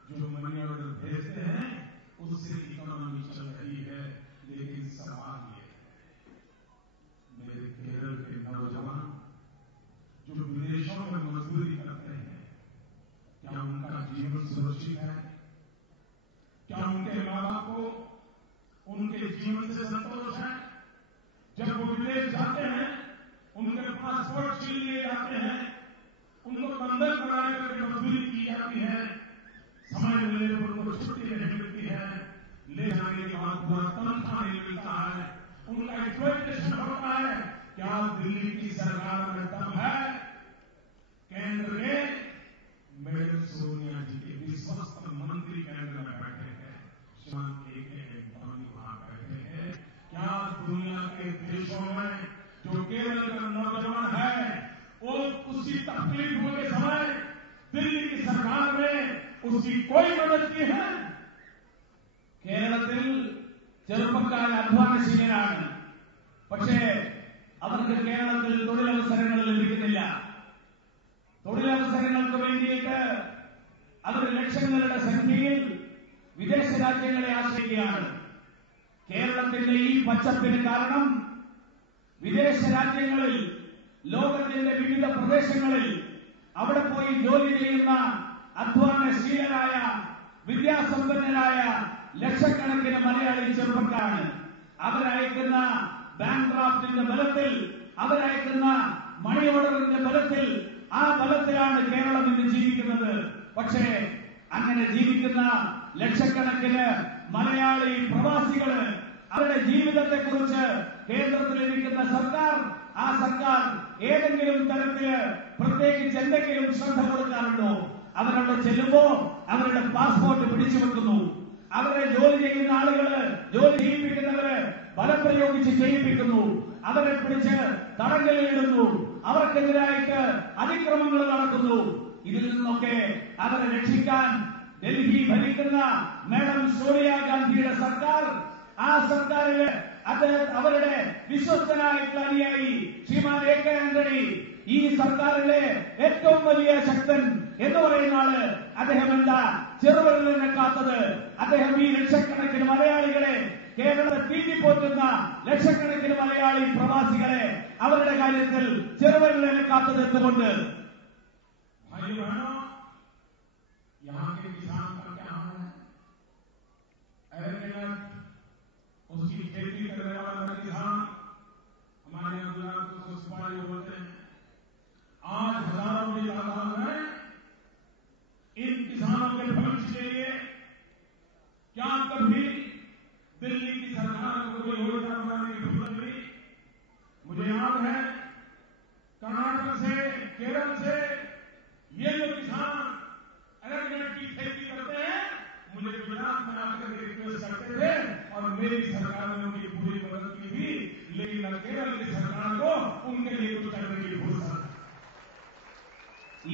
जो मनी ऑर्डर भेजते हैं उससे इकोनॉमी चल रही है. लेकिन सवाल ये है, मेरे केरल के नौजवान जो विदेशों में मजदूरी करते हैं, क्या उनका जीवन सुरक्षित है? क्या उनके माँ बाप को उनके जीवन से संतोष है? जब वो विदेश जाते हैं, उनके पासपोर्ट छीन लिए जाते हैं, उनको बंधक बना करके मजदूरी की जाती है, समय मिलने पर उनको छुट्टी नहीं मिलती है, ले जाने के बाद पूरा तनख्वाह नहीं मिलता है, उनका एक्सप्लॉयटेशन होता है. क्या दिल्ली की सरकार में दम है? केंद्र के मैडम सोनिया जी के विश्वस्त मंत्री केंद्र में बैठे हैं, श्रीमान के अंबानी वहां बैठे हैं. क्या दुनिया के देशों में जो केरल का नौजवान है वो उसी तकलीफ के समय दिल्ली की सरकार ने उसकी कोई मदद की है? കേരളത്തിൽ ചെറുപ്പക്കാർ അധ്വാനശീലരാണ്. പക്ഷേ അവർക്ക് കേരളത്തിൽ തൊഴിലവസരങ്ങൾ ലഭിക്കുന്നില്ല. തൊഴിലവസരങ്ങൾക്ക് വേണ്ടിയിട്ട് അവർ ലക്ഷങ്ങളുടെ സംഖ്യയിൽ വിദേശ രാജ്യങ്ങളെ ആശ്രയിക്കുകയാണ്. കേരളത്തിന്റെ ഈ പച്ചപ്പിന് കാരണം വിദേശ രാജ്യങ്ങളിൽ, ലോകത്തിന്റെ വിവിധ പ്രദേശങ്ങളിൽ അവിടെ പോയി ജോലി ചെയ്യുന്ന അധ്വാനശീലരായ, വിദ്യാസമ്പന്നരായ ലക്ഷക്കണക്കിന് മലയാളി ചെറുപ്പക്കാരാണ്. അവരയക്കുന്ന ബാങ്ക് ഡ്രാഫ്റ്റിന്റെ ബലത്തിൽ, അവരയക്കുന്ന മണി ഓർഡറിന്റെ ബലത്തിൽ, ആ ബലത്തിലാണ് കേരളം ഇന്ന് ജീവിക്കുന്നത്. പക്ഷേ അങ്ങനെ ജീവിക്കുന്ന ലക്ഷക്കണക്കിന് മലയാളി പ്രവാസികള് അവരുടെ ജീവിതത്തെക്കുറിച്ച് കേന്ദ്രത്തിലിരിക്കുന്ന സർക്കാർ, ആ സർക്കാർ ഏതെങ്കിലും തരത്തില് പ്രത്യേകിച്ച് എന്തെങ്കിലും ശ്രദ്ധ കൊടുക്കാറുണ്ടോ? അവരവിടെ ചെല്ലുമ്പോ അവരുടെ പാസ്പോർട്ട് പിടിച്ചു വെക്കുന്നു. അവരെ ജോലി ചെയ്യുന്ന ആളുകള്, ജോലി ചെയ്യിപ്പിക്കുന്നവര് ബലം പ്രയോഗിച്ച് ചെയ്യിപ്പിക്കുന്നു. അവരെ പിടിച്ച് തടങ്കലിടുന്നു. അവർക്കെതിരായിട്ട് അതിക്രമങ്ങൾ നടക്കുന്നു. ഇതിൽ നിന്നൊക്കെ അവരെ രക്ഷിക്കാൻ ഡൽഹി ഭരിക്കുന്ന മാഡം സോണിയാഗാന്ധിയുടെ സർക്കാർ, ആ സർക്കാരില് അവരുടെ വിശ്വസ്തനായിട്ടുള്ള അനുയായി ശ്രീമാൻ എ കെ ആന്റണി, ഈ സർക്കാരിലെ ഏറ്റവും വലിയ ശക്തൻ എന്ന് പറയുന്ന ആള്, അദ്ദേഹം എന്താ ചെറുവിരലിനെ കാത്തത്? അദ്ദേഹം ഈ ലക്ഷക്കണക്കിന് മലയാളികളെ, കേരളത്തെ തീറ്റിപ്പോറ്റുന്ന ലക്ഷക്കണക്കിന് മലയാളി പ്രവാസികളെ അവരുടെ കാര്യത്തിൽ ചെറുവിരലിനെ കാത്തത് എന്തുകൊണ്ട്? भाई बहनों, यहाँ के किसान का क्या हाल है? एग्रीकल्चर, उसकी खेती करने वाला किसान, हमारे यहाँ गुजरात को सुपारी बोलते हैं, आज हजारों की तादाद में इन किसानों के भविष्य के लिए क्या कभी दिल्ली की सरकार को कोई योजना बनाने की जरूरत नहीं? मुझे याद है कर्नाटक से केरल से ये जो किसान अरेंजमेंट की खेती करते हैं, मुझे गुजरात में आकर के रिक्वेस्ट करते थे और मेरी सरकार ने उनकी पूरी मदद की थी, लेकिन केरल की सरकार को उनके लिए कुछ करने की फुर्सत।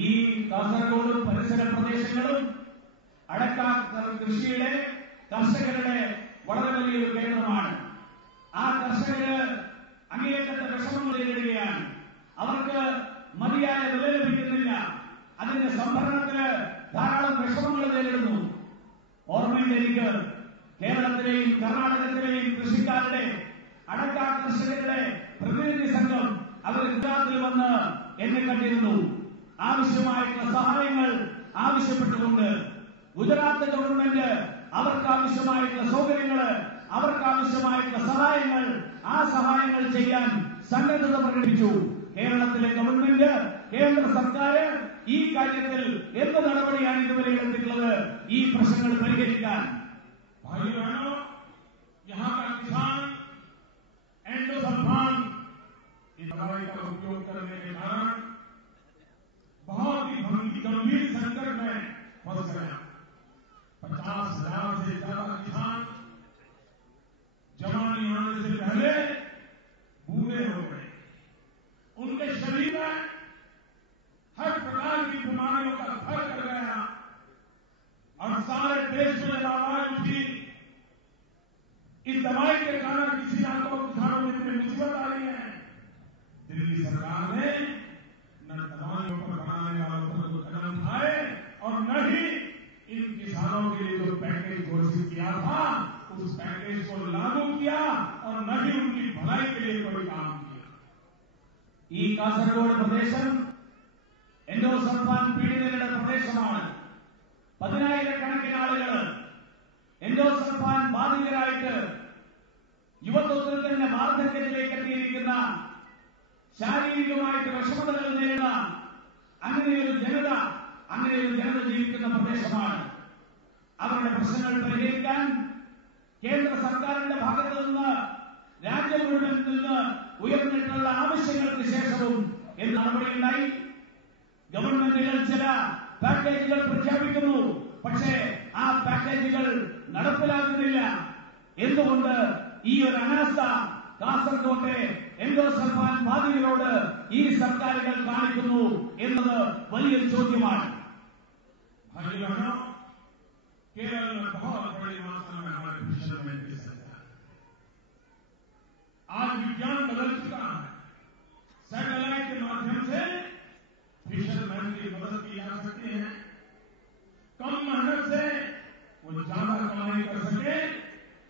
ഈ കാസർഗോഡ് പരിസര പ്രദേശങ്ങളും അടക്ക കൃഷിയുടെ കർഷകരുടെ വളരെ വലിയൊരു കേന്ദ്രമാണ്. ആ കർഷകര് അങ്ങേയറ്റത്തെ വിഷമങ്ങൾ നേരിടുകയാണ്. അവർക്ക് മതിയായ വില ലഭിക്കുന്നില്ല. അതിന്റെ സംഭരണത്തിന് ധാരാളം വിഷമങ്ങൾ നേരിടുന്നു. ഓർമ്മയുണ്ട് എനിക്ക്, കേരളത്തിലെയും കർണാടകത്തിലെയും കൃഷിക്കാരുടെ അടക്ക കർഷകരുടെ പ്രതിനിധി സംഘം അവർ ഗുജറാത്തിൽ വന്ന് എന്നെ കണ്ടിരുന്നു. ആവശ്യമായിട്ടുള്ള സഹായങ്ങൾ ആവശ്യപ്പെട്ടുകൊണ്ട് ഗുജറാത്ത് ഗവൺമെന്റ് അവർക്ക് ആവശ്യമായിട്ടുള്ള സൗകര്യങ്ങൾ, അവർക്ക് ആവശ്യമായിട്ടുള്ള സഹായങ്ങൾ, ആ സഹായങ്ങൾ ചെയ്യാൻ സന്നദ്ധത പ്രകടിപ്പിച്ചു. കേരളത്തിലെ ഗവൺമെന്റ്, കേന്ദ്ര സർക്കാർ ഈ കാര്യത്തിൽ എന്ത് നടപടിയാണ് ഇതുവരെ എടുത്തിട്ടുള്ളത് ഈ പ്രശ്നങ്ങൾ പരിഹരിക്കാൻ? भाई बहनों, यहाँ का किसान एंडोसल्फान इस दवाई का उपयोग करने के कारण बहुत ही गंभीर संकट में फंस गया। 50,000 से ज्यादा किसान जवानी आने से पहले बूढ़े हो गए। उनके शरीर में हर प्रकार की बीमारियों का घर कर गया और सारे देश में आवाज उठी। इस दवाई के कारण किसी को किसानों में इतनी मुसीबत आ रही है। दिल्ली सरकार ने न दवाइयों पर बनाने वालों पर कोई कदम उठाए और न ही इन किसानों के लिए जो पैकेज घोषित किया था उस पैकेज को लागू किया और न ही उनकी भलाई के लिए कोई काम किया। ഈ കാസർഗോഡ് പ്രദേശം എൻഡോസൾഫാൻ പീഡിതരുടെ പ്രദേശമാണ്. 10,000-കണക്കിന് ആളുകൾ എൻഡോസൾഫാൻ ബാധിതരായിട്ട് യുവത്വത്തിൽ തന്നെ വാർദ്ധക്യത്തിലേക്ക് എത്തിയിരിക്കുന്ന, ശാരീരികമായിട്ട് വിഷമതകൾ നേരിടുന്ന അങ്ങനെയൊരു ജനത ജീവിക്കുന്ന പ്രദേശമാണ്. അവരുടെ പ്രശ്നങ്ങൾ പരിഹരിക്കാൻ കേന്ദ്ര സർക്കാരിന്റെ ഭാഗത്തു നിന്ന്, രാജ്യം മുഴുവൻ നിന്ന് ഉയർന്നിട്ടുള്ള ആവശ്യങ്ങൾക്ക് ശേഷവും എന്ത് നടപടിയുണ്ടായി? ഗവൺമെന്റുകൾ ചില പാക്കേജുകൾ പ്രഖ്യാപിക്കുന്നു, പക്ഷേ ആ പാക്കേജുകൾ നടപ്പിലാക്കുന്നില്ല. എന്തുകൊണ്ട് ഈ ഒരു അനാസ്ഥ കാസർകോട്ടെ എൻഡോസൾഫാൻ ബാധിതരോട് ഈ സർക്കാരുകൾ കാണിക്കുന്നു എന്നത് വലിയൊരു ചോദ്യമാണ്. भाई बहनों, केरल में बहुत बड़ी मात्रा में हमारे फिशरमैन की संख्या है। आज विज्ञान बदल चुका है। सैटेलाइट के माध्यम से फिशरमैन की मदद की जा सकती है। कम मेहनत से वो ज्यादा कमाई कर सके,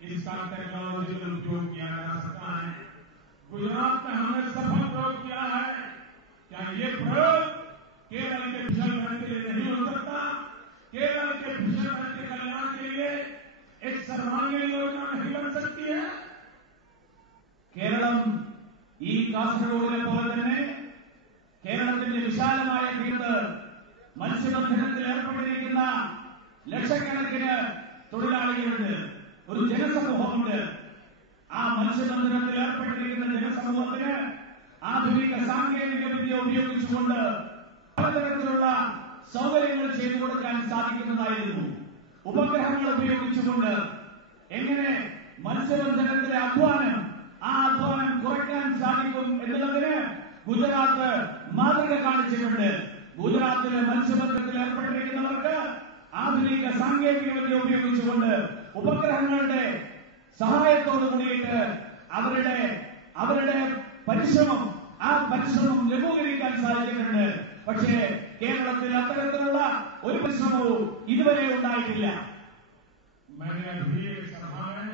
इसका टेक्नोलॉजिकल उपयोग किया जा सकता है। गुजरात में हमने सफल प्रयोग किया है। क्या ये प्रयोग केरल के फिशरमैन के लिए नहीं हो सकता? केरल के फिशरमैन के कल्याण के लिए एक सर्वांगीण योजना नहीं बन सकती है? കേരളം ഈ കാസർഗോഡിനെ പോലെ തന്നെ കേരളത്തിന്റെ വിശാലമായ തീരത്ത് മത്സ്യബന്ധനത്തിൽ ഏർപ്പെട്ടിരിക്കുന്ന ലക്ഷക്കണക്കിന് തൊഴിലാളികളുണ്ട്, ഒരു ജനസമൂഹമുണ്ട്. ആ മത്സ്യബന്ധനത്തിൽ ഏർപ്പെട്ടിരിക്കുന്ന ജനസമൂഹത്തിന് ആധുനിക സാങ്കേതിക വിദ്യ ഉപയോഗിച്ചുകൊണ്ട് പലതരത്തിലുള്ള സൗകര്യങ്ങൾ ചെയ്തു കൊടുക്കാൻ സാധിക്കുന്നതായിരുന്നു. ഉപഗ്രഹങ്ങൾ ഉപയോഗിച്ചുകൊണ്ട് എങ്ങനെ മത്സ്യബന്ധനത്തിലെ അധ്വാനം, ആ അധ്വാനം കുറയ്ക്കാൻ സാധിക്കും എന്നുള്ളതിന് ഗുജറാത്ത് മാതൃക കാണിച്ചിട്ടുണ്ട്. ഗുജറാത്തിലെ മത്സ്യബന്ധനത്തിൽ ഏർപ്പെട്ടിരിക്കുന്നവർക്ക് ആധുനിക സാങ്കേതിക വിദ്യ ഉപയോഗിച്ചുകൊണ്ട് ഉപഗ്രഹങ്ങളുടെ സഹായത്തോടു കൂടിയിട്ട് അവരുടെ പരിശ്രമം, ആ പരിശ്രമം ലഘൂകരിക്കാൻ സാധിച്ചിട്ടുണ്ട്. പക്ഷേ കേരളത്തിൽ അത്തരത്തിലുള്ള ഒരു പരിശ്രമവും ഇതുവരെ ഉണ്ടായിട്ടില്ല. मैंने अभी एक सभा में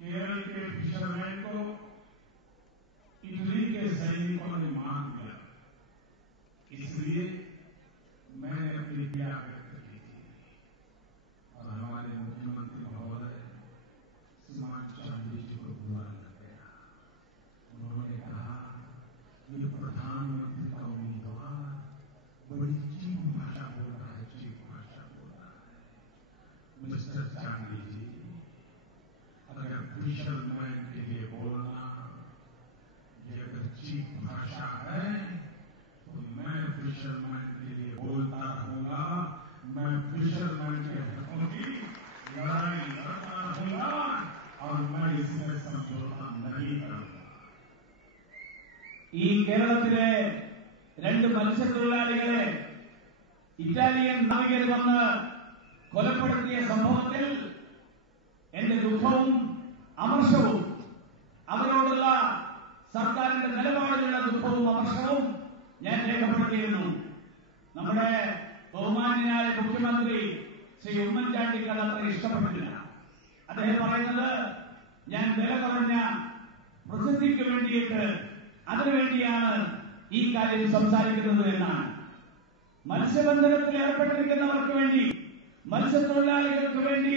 केरल के फिशरमैन को इटली के सैनिकों ने मार दिया, इसलिए मैंने अपनी पीड़ा व्यक्त की थी और हमारे मुख्यमंत्री महोदय श्रीमान चांदी जी को बुरा लग गया। उन्होंने कहा ये प्रधानमंत्री का उम्मीदवार बड़ी चीप भाषा बोल रहा है, चीप भाषा बोल रहा है। मिस्टर चांदी जी, अगर फिशरमैन के लिए बोलना ये अगर चीप भाषा है 2 മത്സ്യത്തൊഴിലാളികളെ ഇറ്റാലിയൻ നാവികർ വന്ന് കൊലപ്പെടുത്തിയ സംഭവത്തിൽ എന്റെ ദുഃഖവും അമർഷവും, അവരോടുള്ള സർക്കാരിന്റെ നിലപാടിലുള്ള ദുഃഖവും അമർഷവും ഞാൻ രേഖപ്പെടുത്തിയിരുന്നു. നമ്മുടെ ബഹുമാന്യനായ മുഖ്യമന്ത്രി ശ്രീ ഉമ്മൻചാണ്ടിക്ക് അത് അത്ര ഇഷ്ടപ്പെട്ടില്ല. അദ്ദേഹം പറയുന്നത് ഞാൻ വില കുറഞ്ഞ പ്രസിദ്ധിക്ക് വേണ്ടിയിട്ട് അതിനുവേണ്ടിയാണ് ഈ കാര്യം സംസാരിക്കുന്നത് എന്നാണ്. മത്സ്യബന്ധനത്തിൽ ഏർപ്പെട്ടിരിക്കുന്നവർക്ക് വേണ്ടി, മത്സ്യത്തൊഴിലാളികൾക്ക് വേണ്ടി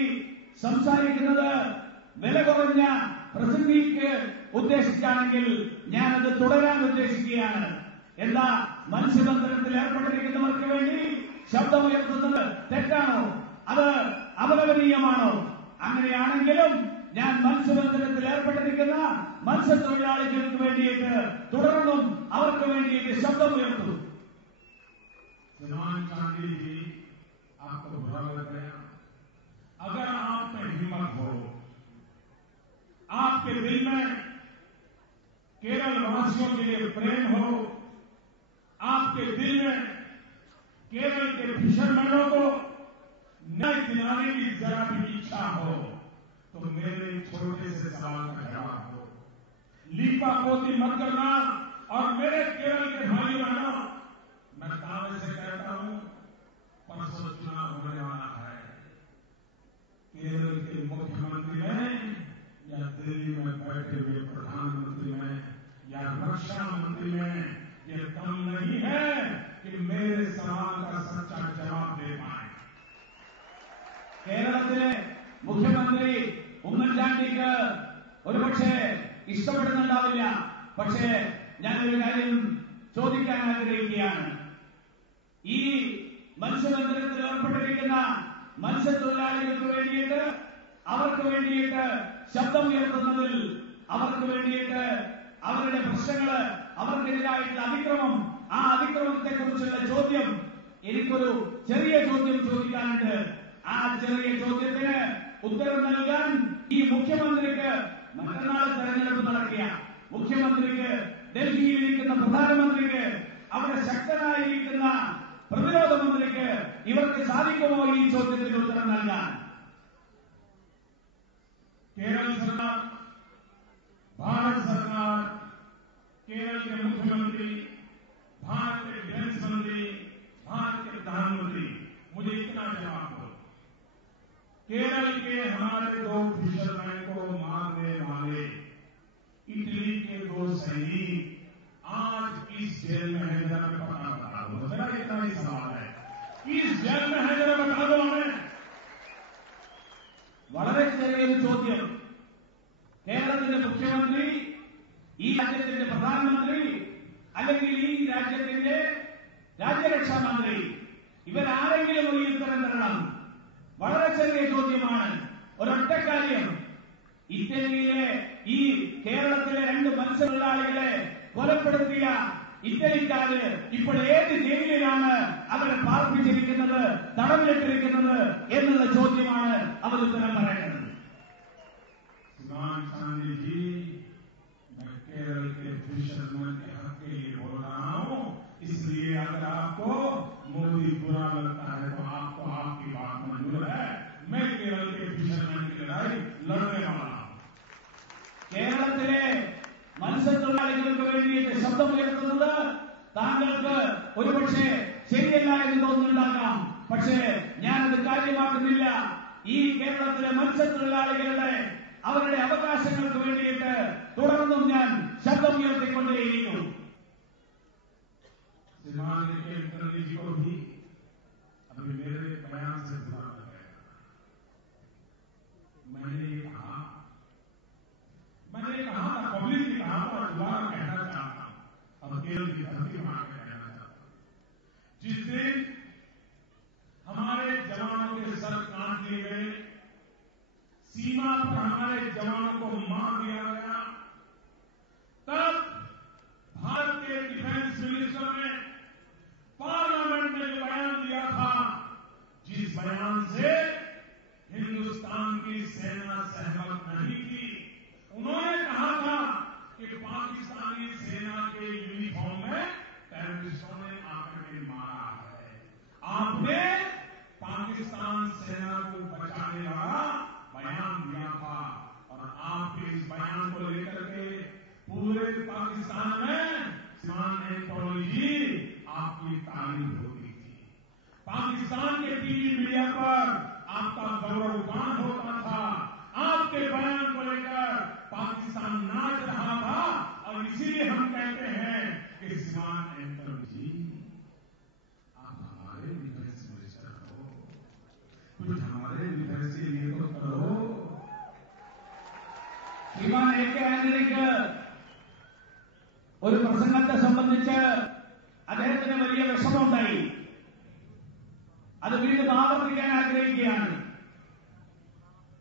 സംസാരിക്കുന്നത് വില കുറഞ്ഞ പ്രസിദ്ധിക്ക് ഉദ്ദേശിച്ചാണെങ്കിൽ ഞാനത് തുടരാൻ ഉദ്ദേശിക്കുകയാണ്. എന്താ, മത്സ്യബന്ധനത്തിൽ ഏർപ്പെട്ടിരിക്കുന്നവർക്ക് വേണ്ടി ശബ്ദമുയർത്തുന്നത് തെറ്റാണോ? അത് അപലപനീയമാണോ? അങ്ങനെയാണെങ്കിലും ഞാൻ മത്സ്യബന്ധനത്തിൽ ഏർപ്പെട്ടിരിക്കുന്ന മത്സ്യത്തൊഴിലാളികൾക്ക് വേണ്ടിയിട്ട് തുടർന്നും അവർക്ക് വേണ്ടിയിട്ട് ശബ്ദമുയർത്തും. श्रीमान चांदी जी, आपको बुरा लग गया? अगर आप में हिम्मत हो, आपके दिल में केरल वासियों के लिए प्रेम हो, आपके दिल में केरल के फिशरमैनों को न्याय दिलाने की जरा भी इच्छा हो, तो मेरे छोटे से सवाल का जवाब दो। लीपा पोती मत करना। और मेरे केरल के भाई बहनों, मैं दावे से कहता हूं, परसों चुनाव होने वाला है। केरल के मुख्यमंत्री में या दिल्ली में बैठे हुए प्रधानमंत्री में या रक्षा मंत्री में ये कम नहीं है कि मेरे सवाल का सच्चा जवाब दे पाए। കേരളത്തിലെ മുഖ്യമന്ത്രി ഉമ്മൻചാണ്ടിക്ക് ഒരുപക്ഷെ ഇഷ്ടപ്പെടുന്നുണ്ടാവില്ല. പക്ഷേ ഞാനൊരു കാര്യം ചോദിക്കാൻ ആഗ്രഹിക്കുകയാണ്. ഈ മത്സ്യബന്ധനത്തിൽ ഏർപ്പെട്ടിരിക്കുന്ന മത്സ്യത്തൊഴിലാളികൾക്ക് വേണ്ടിയിട്ട്, അവർക്ക് വേണ്ടിയിട്ട് ശബ്ദമുയർത്തുന്നതിൽ, അവർക്ക് വേണ്ടിയിട്ട് അവരുടെ പ്രശ്നങ്ങള്, അവർക്കെതിരായിട്ടുള്ള അതിക്രമം, ആ അതിക്രമത്തെ കുറിച്ചുള്ള ചോദ്യം, എനിക്കൊരു ചെറിയ ചോദ്യം ചോദിക്കാനുണ്ട്. ആ ചെറിയ ചോദ്യത്തിന് ഉത്തരം നൽകാൻ ഈ മുഖ്യമന്ത്രിക്ക്, മറ്റന്നാൾ തെരഞ്ഞെടുപ്പ് നടക്കുക, മുഖ്യമന്ത്രിക്ക്, ഡൽഹിയിലിരിക്കുന്ന പ്രധാനമന്ത്രിക്ക്, അവിടെ ശക്തനായിരിക്കുന്ന പ്രതിരോധ മന്ത്രിക്ക് ഇവർക്ക് സാധിക്കുമോ ഈ ചോദ്യത്തിന് ഉത്തരം നൽകാൻ? केरल सरकार, भारत सरकार, केरल के मुख्यमंत्री, भारत के डिफेंस मंत्री, भारत के प्रधानमंत्री, मुझे इतना जवाब दो। केरल के हमारे 2 फिशरमैन को मारने वाले इटली के 2 सैनिक आज इस जेल में है, जरा पता बता दो। मेरा इतना ही सवाल है, इस जेल में है, जरा बता दो हमें। വളരെ ചെറിയൊരു ചോദ്യം. കേരളത്തിന്റെ മുഖ്യമന്ത്രി, ഈ രാജ്യത്തിന്റെ പ്രധാനമന്ത്രി, അല്ലെങ്കിൽ ഈ രാജ്യത്തിന്റെ രാജ്യരക്ഷാ മന്ത്രി, ഇവരാരെങ്കിലും ഒരു ഉത്തരം തരണം. വളരെ ചെറിയ ചോദ്യമാണ്. ഒരൊറ്റ കാര്യം, ഇറ്റലിയിലെ ഈ കേരളത്തിലെ 2 മത്സ്യത്തൊഴിലാളികളെ കൊലപ്പെടുത്തിയ ഇറ്റലിക്കാര് ഇപ്പോൾ ഏത് ജയിലിലാണ് അവരെ പാർപ്പിച്ചിരിക്കുന്നത്, തടവിലിട്ടിരിക്കുന്നത് എന്നുള്ള ചോദ്യമാണ് അവർ ഉത്തരം പറയേണ്ടത്. श्रीमान चांदी जी, मैं केरल के फिशरमैन के हक के लिए बोल रहा हूं, इसलिए अगर आपको मोदी बुरा लगता है तो आपको आपकी बात मंजूर है। मैं केरल के फिशरमैन की लड़ाई लड़ने वाला हूं। കേരളത്തിലെ മത്സ്യത്തൊഴിലാളികൾക്ക് വേണ്ടിയിട്ട് ശബ്ദമുയർത്തുന്നത് താങ്കൾക്ക് ഒരുപക്ഷെ ശരിയല്ല എന്ന് തോന്നുന്നുണ്ടാകാം. പക്ഷേ ഞാനത് കാര്യമാക്കുന്നില്ല. ഈ കേരളത്തിലെ മത്സ്യത്തൊഴിലാളികളുടെ അവരുടെ അവകാശങ്ങൾക്ക് വേണ്ടിയിട്ട് തുടർന്നും ഞാൻ ശബ്ദമുയർത്തിക്കൊണ്ടേയിരിക്കും. श्रीमान इंटरनी जी को भी अभी मेरे बयान से बुरा लग गया। मैंने कहा था, पब्लिक ने कहा था, दोबारा कहना चाहता हूं, अब केरल की धरती में आकर कहना चाहता हूं। जिस दिन हमारे जवानों के सर काट दिए गए, सीमा पर हमारे जवानों को मार दिया गया, तब भारत के डिफेंस मिनिस्टर ने पार्लियामेंट में बयान दिया था, जिस बयान से हिंदुस्तान की सेना सहमत नहीं थी। उन्होंने कहा था कि पाकिस्तानी सेना के यूनिफॉर्म में टेररिस्टों सेना को बचाने वाला बयान दिया था और आपके इस बयान को लेकर के पूरे पाकिस्तान में श्रीमान एंटोनी जी आपकी तारीफ होती थी। पाकिस्तान के टीवी मीडिया पर आपका गौरवगान होता था। आपके बयान को लेकर पाकिस्तान नाच रहा था और इसीलिए हम कहते हैं कि श्रीमान एंटोनी जी आप हमारे डिफेंस मिनिस्टर हो, कुछ हमारे डिफेंस के लिए तो करो। श्रीमान AK ആന്റണിക്ക് ഒരു പ്രസംഗത്തെ സംബന്ധിച്ച് അദ്ദേഹത്തിന് വലിയ വിഷമമുണ്ടായി. അത് വീണ്ടും ആവർത്തിക്കാൻ ആഗ്രഹിക്കുകയാണ്.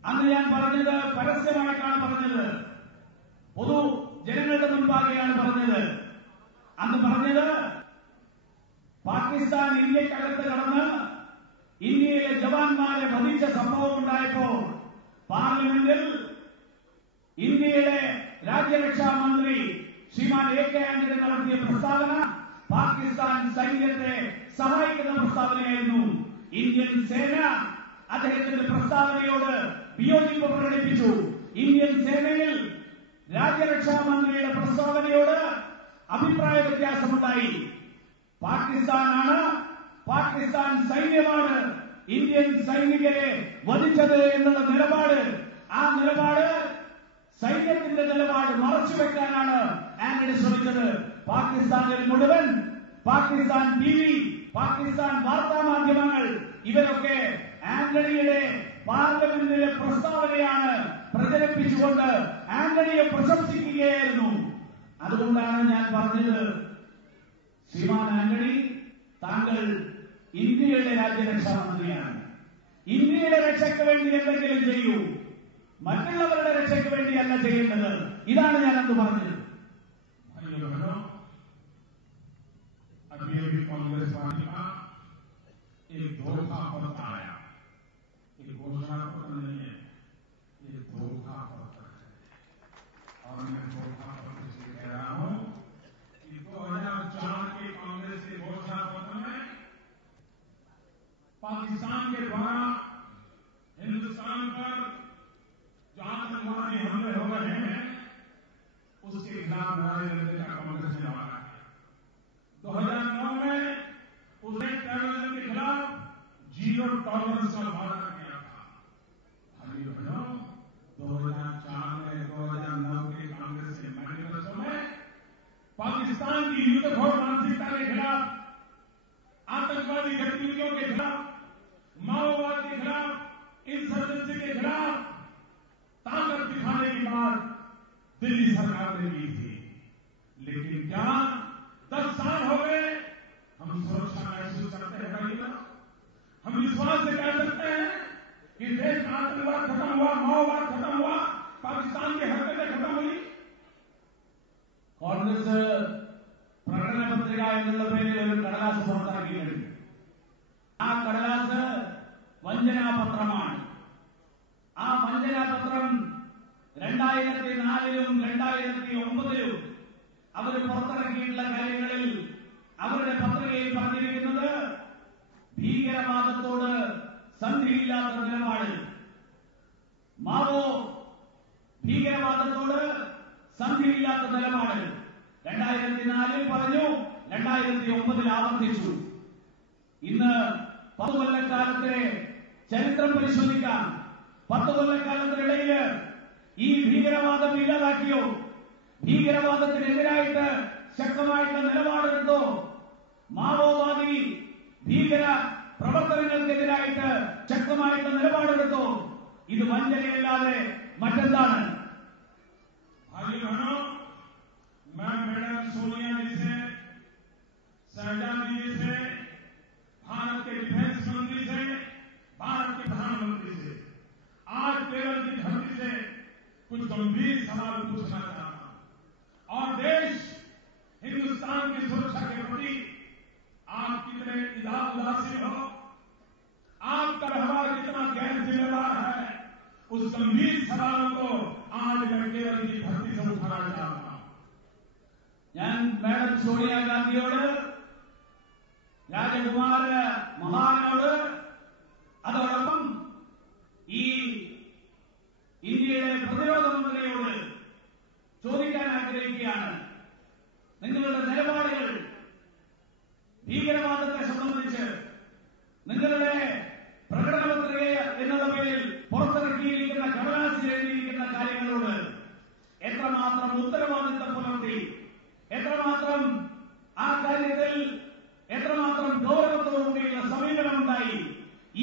അന്ന് ഞാൻ പറഞ്ഞത് പരസ്യമായിട്ടാണ് പറഞ്ഞത്, പൊതു ജനങ്ങളുടെ മുൻപാകെയാണ് പറഞ്ഞത്. അന്ന് പറഞ്ഞത് പാകിസ്ഥാൻ ഇന്ത്യക്കകത്ത് കടന്ന് ഇന്ത്യയിലെ ജവാന്മാരെ വധിച്ച സംഭവം ഉണ്ടായപ്പോൾ പാർലമെന്റിൽ ഇന്ത്യയുടെ രാജ്യരക്ഷാ മന്ത്രി ശ്രീമാൻ AK ആന്റണി നടത്തിയ പ്രസ്താവന പാകിസ്ഥാൻ സൈന്യത്തെ സഹായിക്കുന്ന പ്രസ്താവനയായിരുന്നു. ഇന്ത്യൻ സേന അദ്ദേഹത്തിന്റെ പ്രസ്താവനയോട് വിയോജിപ്പ് പ്രകടിപ്പിച്ചു. ഇന്ത്യൻ സേനയിൽ രാജ്യരക്ഷാ മന്ത്രിയുടെ പ്രസ്താവനയോട് അഭിപ്രായ വ്യത്യാസമുണ്ടായി. പാകിസ്ഥാനാണ്, പാകിസ്ഥാൻ സൈന്യമാണ് ഇന്ത്യൻ സൈനികരെ വധിച്ചത് എന്നുള്ള നിലപാട്, ആ നിലപാട് സൈന്യത്തിന്റെ നിലപാട് മറച്ചുവെക്കാനാണ് ആന്റണി ശ്രമിച്ചത്. പാകിസ്ഥാനിൽ മുഴുവൻ പാകിസ്ഥാൻ TV, പാകിസ്ഥാൻ വാർത്താ മാധ്യമങ്ങൾ ഇവരൊക്കെ ആന്റണിയുടെ പാർലമെന്റിലെ പ്രസ്താവനയാണ് പ്രചരിപ്പിച്ചുകൊണ്ട് ആന്റണിയെ പ്രശംസിക്കുകയായിരുന്നു. അതുകൊണ്ടാണ് ഞാൻ പറഞ്ഞത്, ശ്രീമാൻ ആന്റണി താങ്കൾ ഇന്ത്യയുടെ രാജ്യരക്ഷാ മന്ത്രിയാണ്. ഇന്ത്യയുടെ രക്ഷയ്ക്ക് വേണ്ടി എന്തെങ്കിലും ചെയ്യൂ, മറ്റുള്ളവരുടെ രക്ഷയ്ക്ക് വേണ്ടിയല്ല ചെയ്യേണ്ടത്. ഇതാണ് ഞാൻ അന്ന് പറഞ്ഞത്. अभी अभी कांग्रेस पार्टी का एक धोखा पत्र आया, एक घोषणा पत्र नहीं है, ये धोखा पत्र है। और मैं धोखा पत्र से कह रहा हूं कि 2004 के कांग्रेस के घोषणा पत्र में पाकिस्तान के द्वारा हिंदुस्तान पर जो आतंकवादी हमले हो रहे हैं उसके खिलाफ लड़ाई लड़ने का कांग्रेस ने वादा किया। 2009 में उसने टेररिज्म के खिलाफ जीरो टॉलरेंस का वादा किया था। भाइयों बहनों, 2004 में 2009 के कांग्रेस के मैनिफेस्टो में पाकिस्तान की युद्धघोर मानसिकता के खिलाफ, आतंकवादी गतिविधियों के खिलाफ, माओवाद के खिलाफ, इंसर्जेंसी के खिलाफ ताकत दिखाने की बात दिल्ली सरकार ने की थी। लेकिन क्या 10 साल हो गए हम सुरक्षा महसूस करते हैं भाइयों? हम विश्वास से कह सकते हैं कि देश में आतंकवाद खत्म हुआ, माओवाद खत्म हुआ, पाकिस्तान की हरकतें खत्म हुई? കോൺഗ്രസ് പ്രകടന പത്രിക എന്നുള്ള പേരിൽ ഒരു കടലാസ് പുറത്തിറക്കിയിട്ടുണ്ട്. ആ കടലാസ് വഞ്ചനാപത്രമാണ്. ആ വഞ്ചനാപത്രം 2004-ലും 2009-ലും അവർ പുറത്തിറക്കിയിട്ടുള്ള കാര്യങ്ങളിൽ അവരുടെ പത്രികയിൽ പറഞ്ഞിരിക്കുന്നത് ഭീകരവാദത്തോട് സന്ധിയില്ലാത്ത നിലപാട്, മാവോ ഭീകരവാദത്തോട് സന്ധിയില്ലാത്ത നിലപാട് 2004-ൽ പറഞ്ഞു, 2009-ൽ ആവർത്തിച്ചു. ഇന്ന് 10 കൊല്ലക്കാലത്തെ ചരിത്രം പരിശോധിക്കാം. 10 കൊല്ലക്കാലത്തിനിടയിൽ ഈ ഭീകരവാദം ഇല്ലാതാക്കിയോ? ഭീകരവാദത്തിനെതിരായിട്ട് ശക്തമായിട്ടുള്ള നിലപാടെടുത്തോ? മാവോവാദി ഭീകര പ്രവർത്തനങ്ങൾക്കെതിരായിട്ട് ശക്തമായിട്ടുള്ള നിലപാടെടുത്തോ? ഇത് വഞ്ചനയല്ലാതെ മറ്റെന്താണ്? भाइयों बहनों, मैं मैडम सोनिया जी से, शहजाद जी से, भारत के डिफेंस मंत्री से, भारत के प्रधानमंत्री से आज केरल की धरती से कुछ गंभीर सवाल पूछना चाहता हूं। और देश हिंदुस्तान की सुरक्षा के प्रति आप कितने उदासीन हो, आपका व्यवहार कितना गैर जिम्मेदार है, उस गंभीर सवालों को आज मैं केरल की धरती से उठाना चाहता हूं। ഞാൻ മാഡം സോണിയാഗാന്ധിയോട്, രാജകുമാര മഹാനോട്, അതോടൊപ്പം ഈ ഇന്ത്യയുടെ പ്രതിരോധ മന്ത്രിയോട് ചോദിക്കാൻ ആഗ്രഹിക്കുകയാണ്. നിങ്ങളുടെ നിലപാടുകൾ ഭീകരവാദത്തെ സംബന്ധിച്ച് നിങ്ങളുടെ പ്രകടനപത്രിക എന്നുള്ള പേരിൽ പുറത്തിറക്കിയിരിക്കുന്ന കടലാസിൽ എഴുതിയിരിക്കുന്ന കാര്യങ്ങളോട് എത്രമാത്രം ഉത്തരവാദിത്തം പുലർത്തി, എത്രമാത്രം ആ കാര്യത്തിൽ എത്രമാത്രം ഗൗരവത്തോടുകൂടിയുള്ള സമീപനമുണ്ടായി,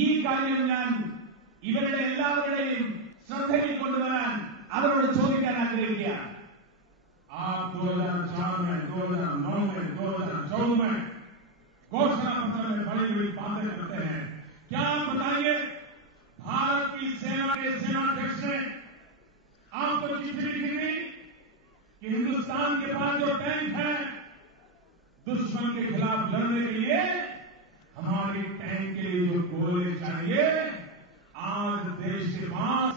ഈ കാര്യം ഞാൻ ഇവരുടെ എല്ലാവരുടെയും ശ്രദ്ധയിൽ കൊണ്ടുവരാൻ അവരോട് ചോദിക്കാൻ ആഗ്രഹിക്കുകയാണ്. आप 2004 में, 2009 में, 2014 में घोषणा पत्र में बड़ी बड़ी बातें करते हैं. क्या आप बताइए, भारत की सेना के सेनाध्यक्ष ने आपको चिट्ठी लिखी थी कि हिंदुस्तान के पास जो टैंक है, दुश्मन के खिलाफ लड़ने के लिए हमारी टैंक के लिए जो गोले चाहिए, आज देश के पास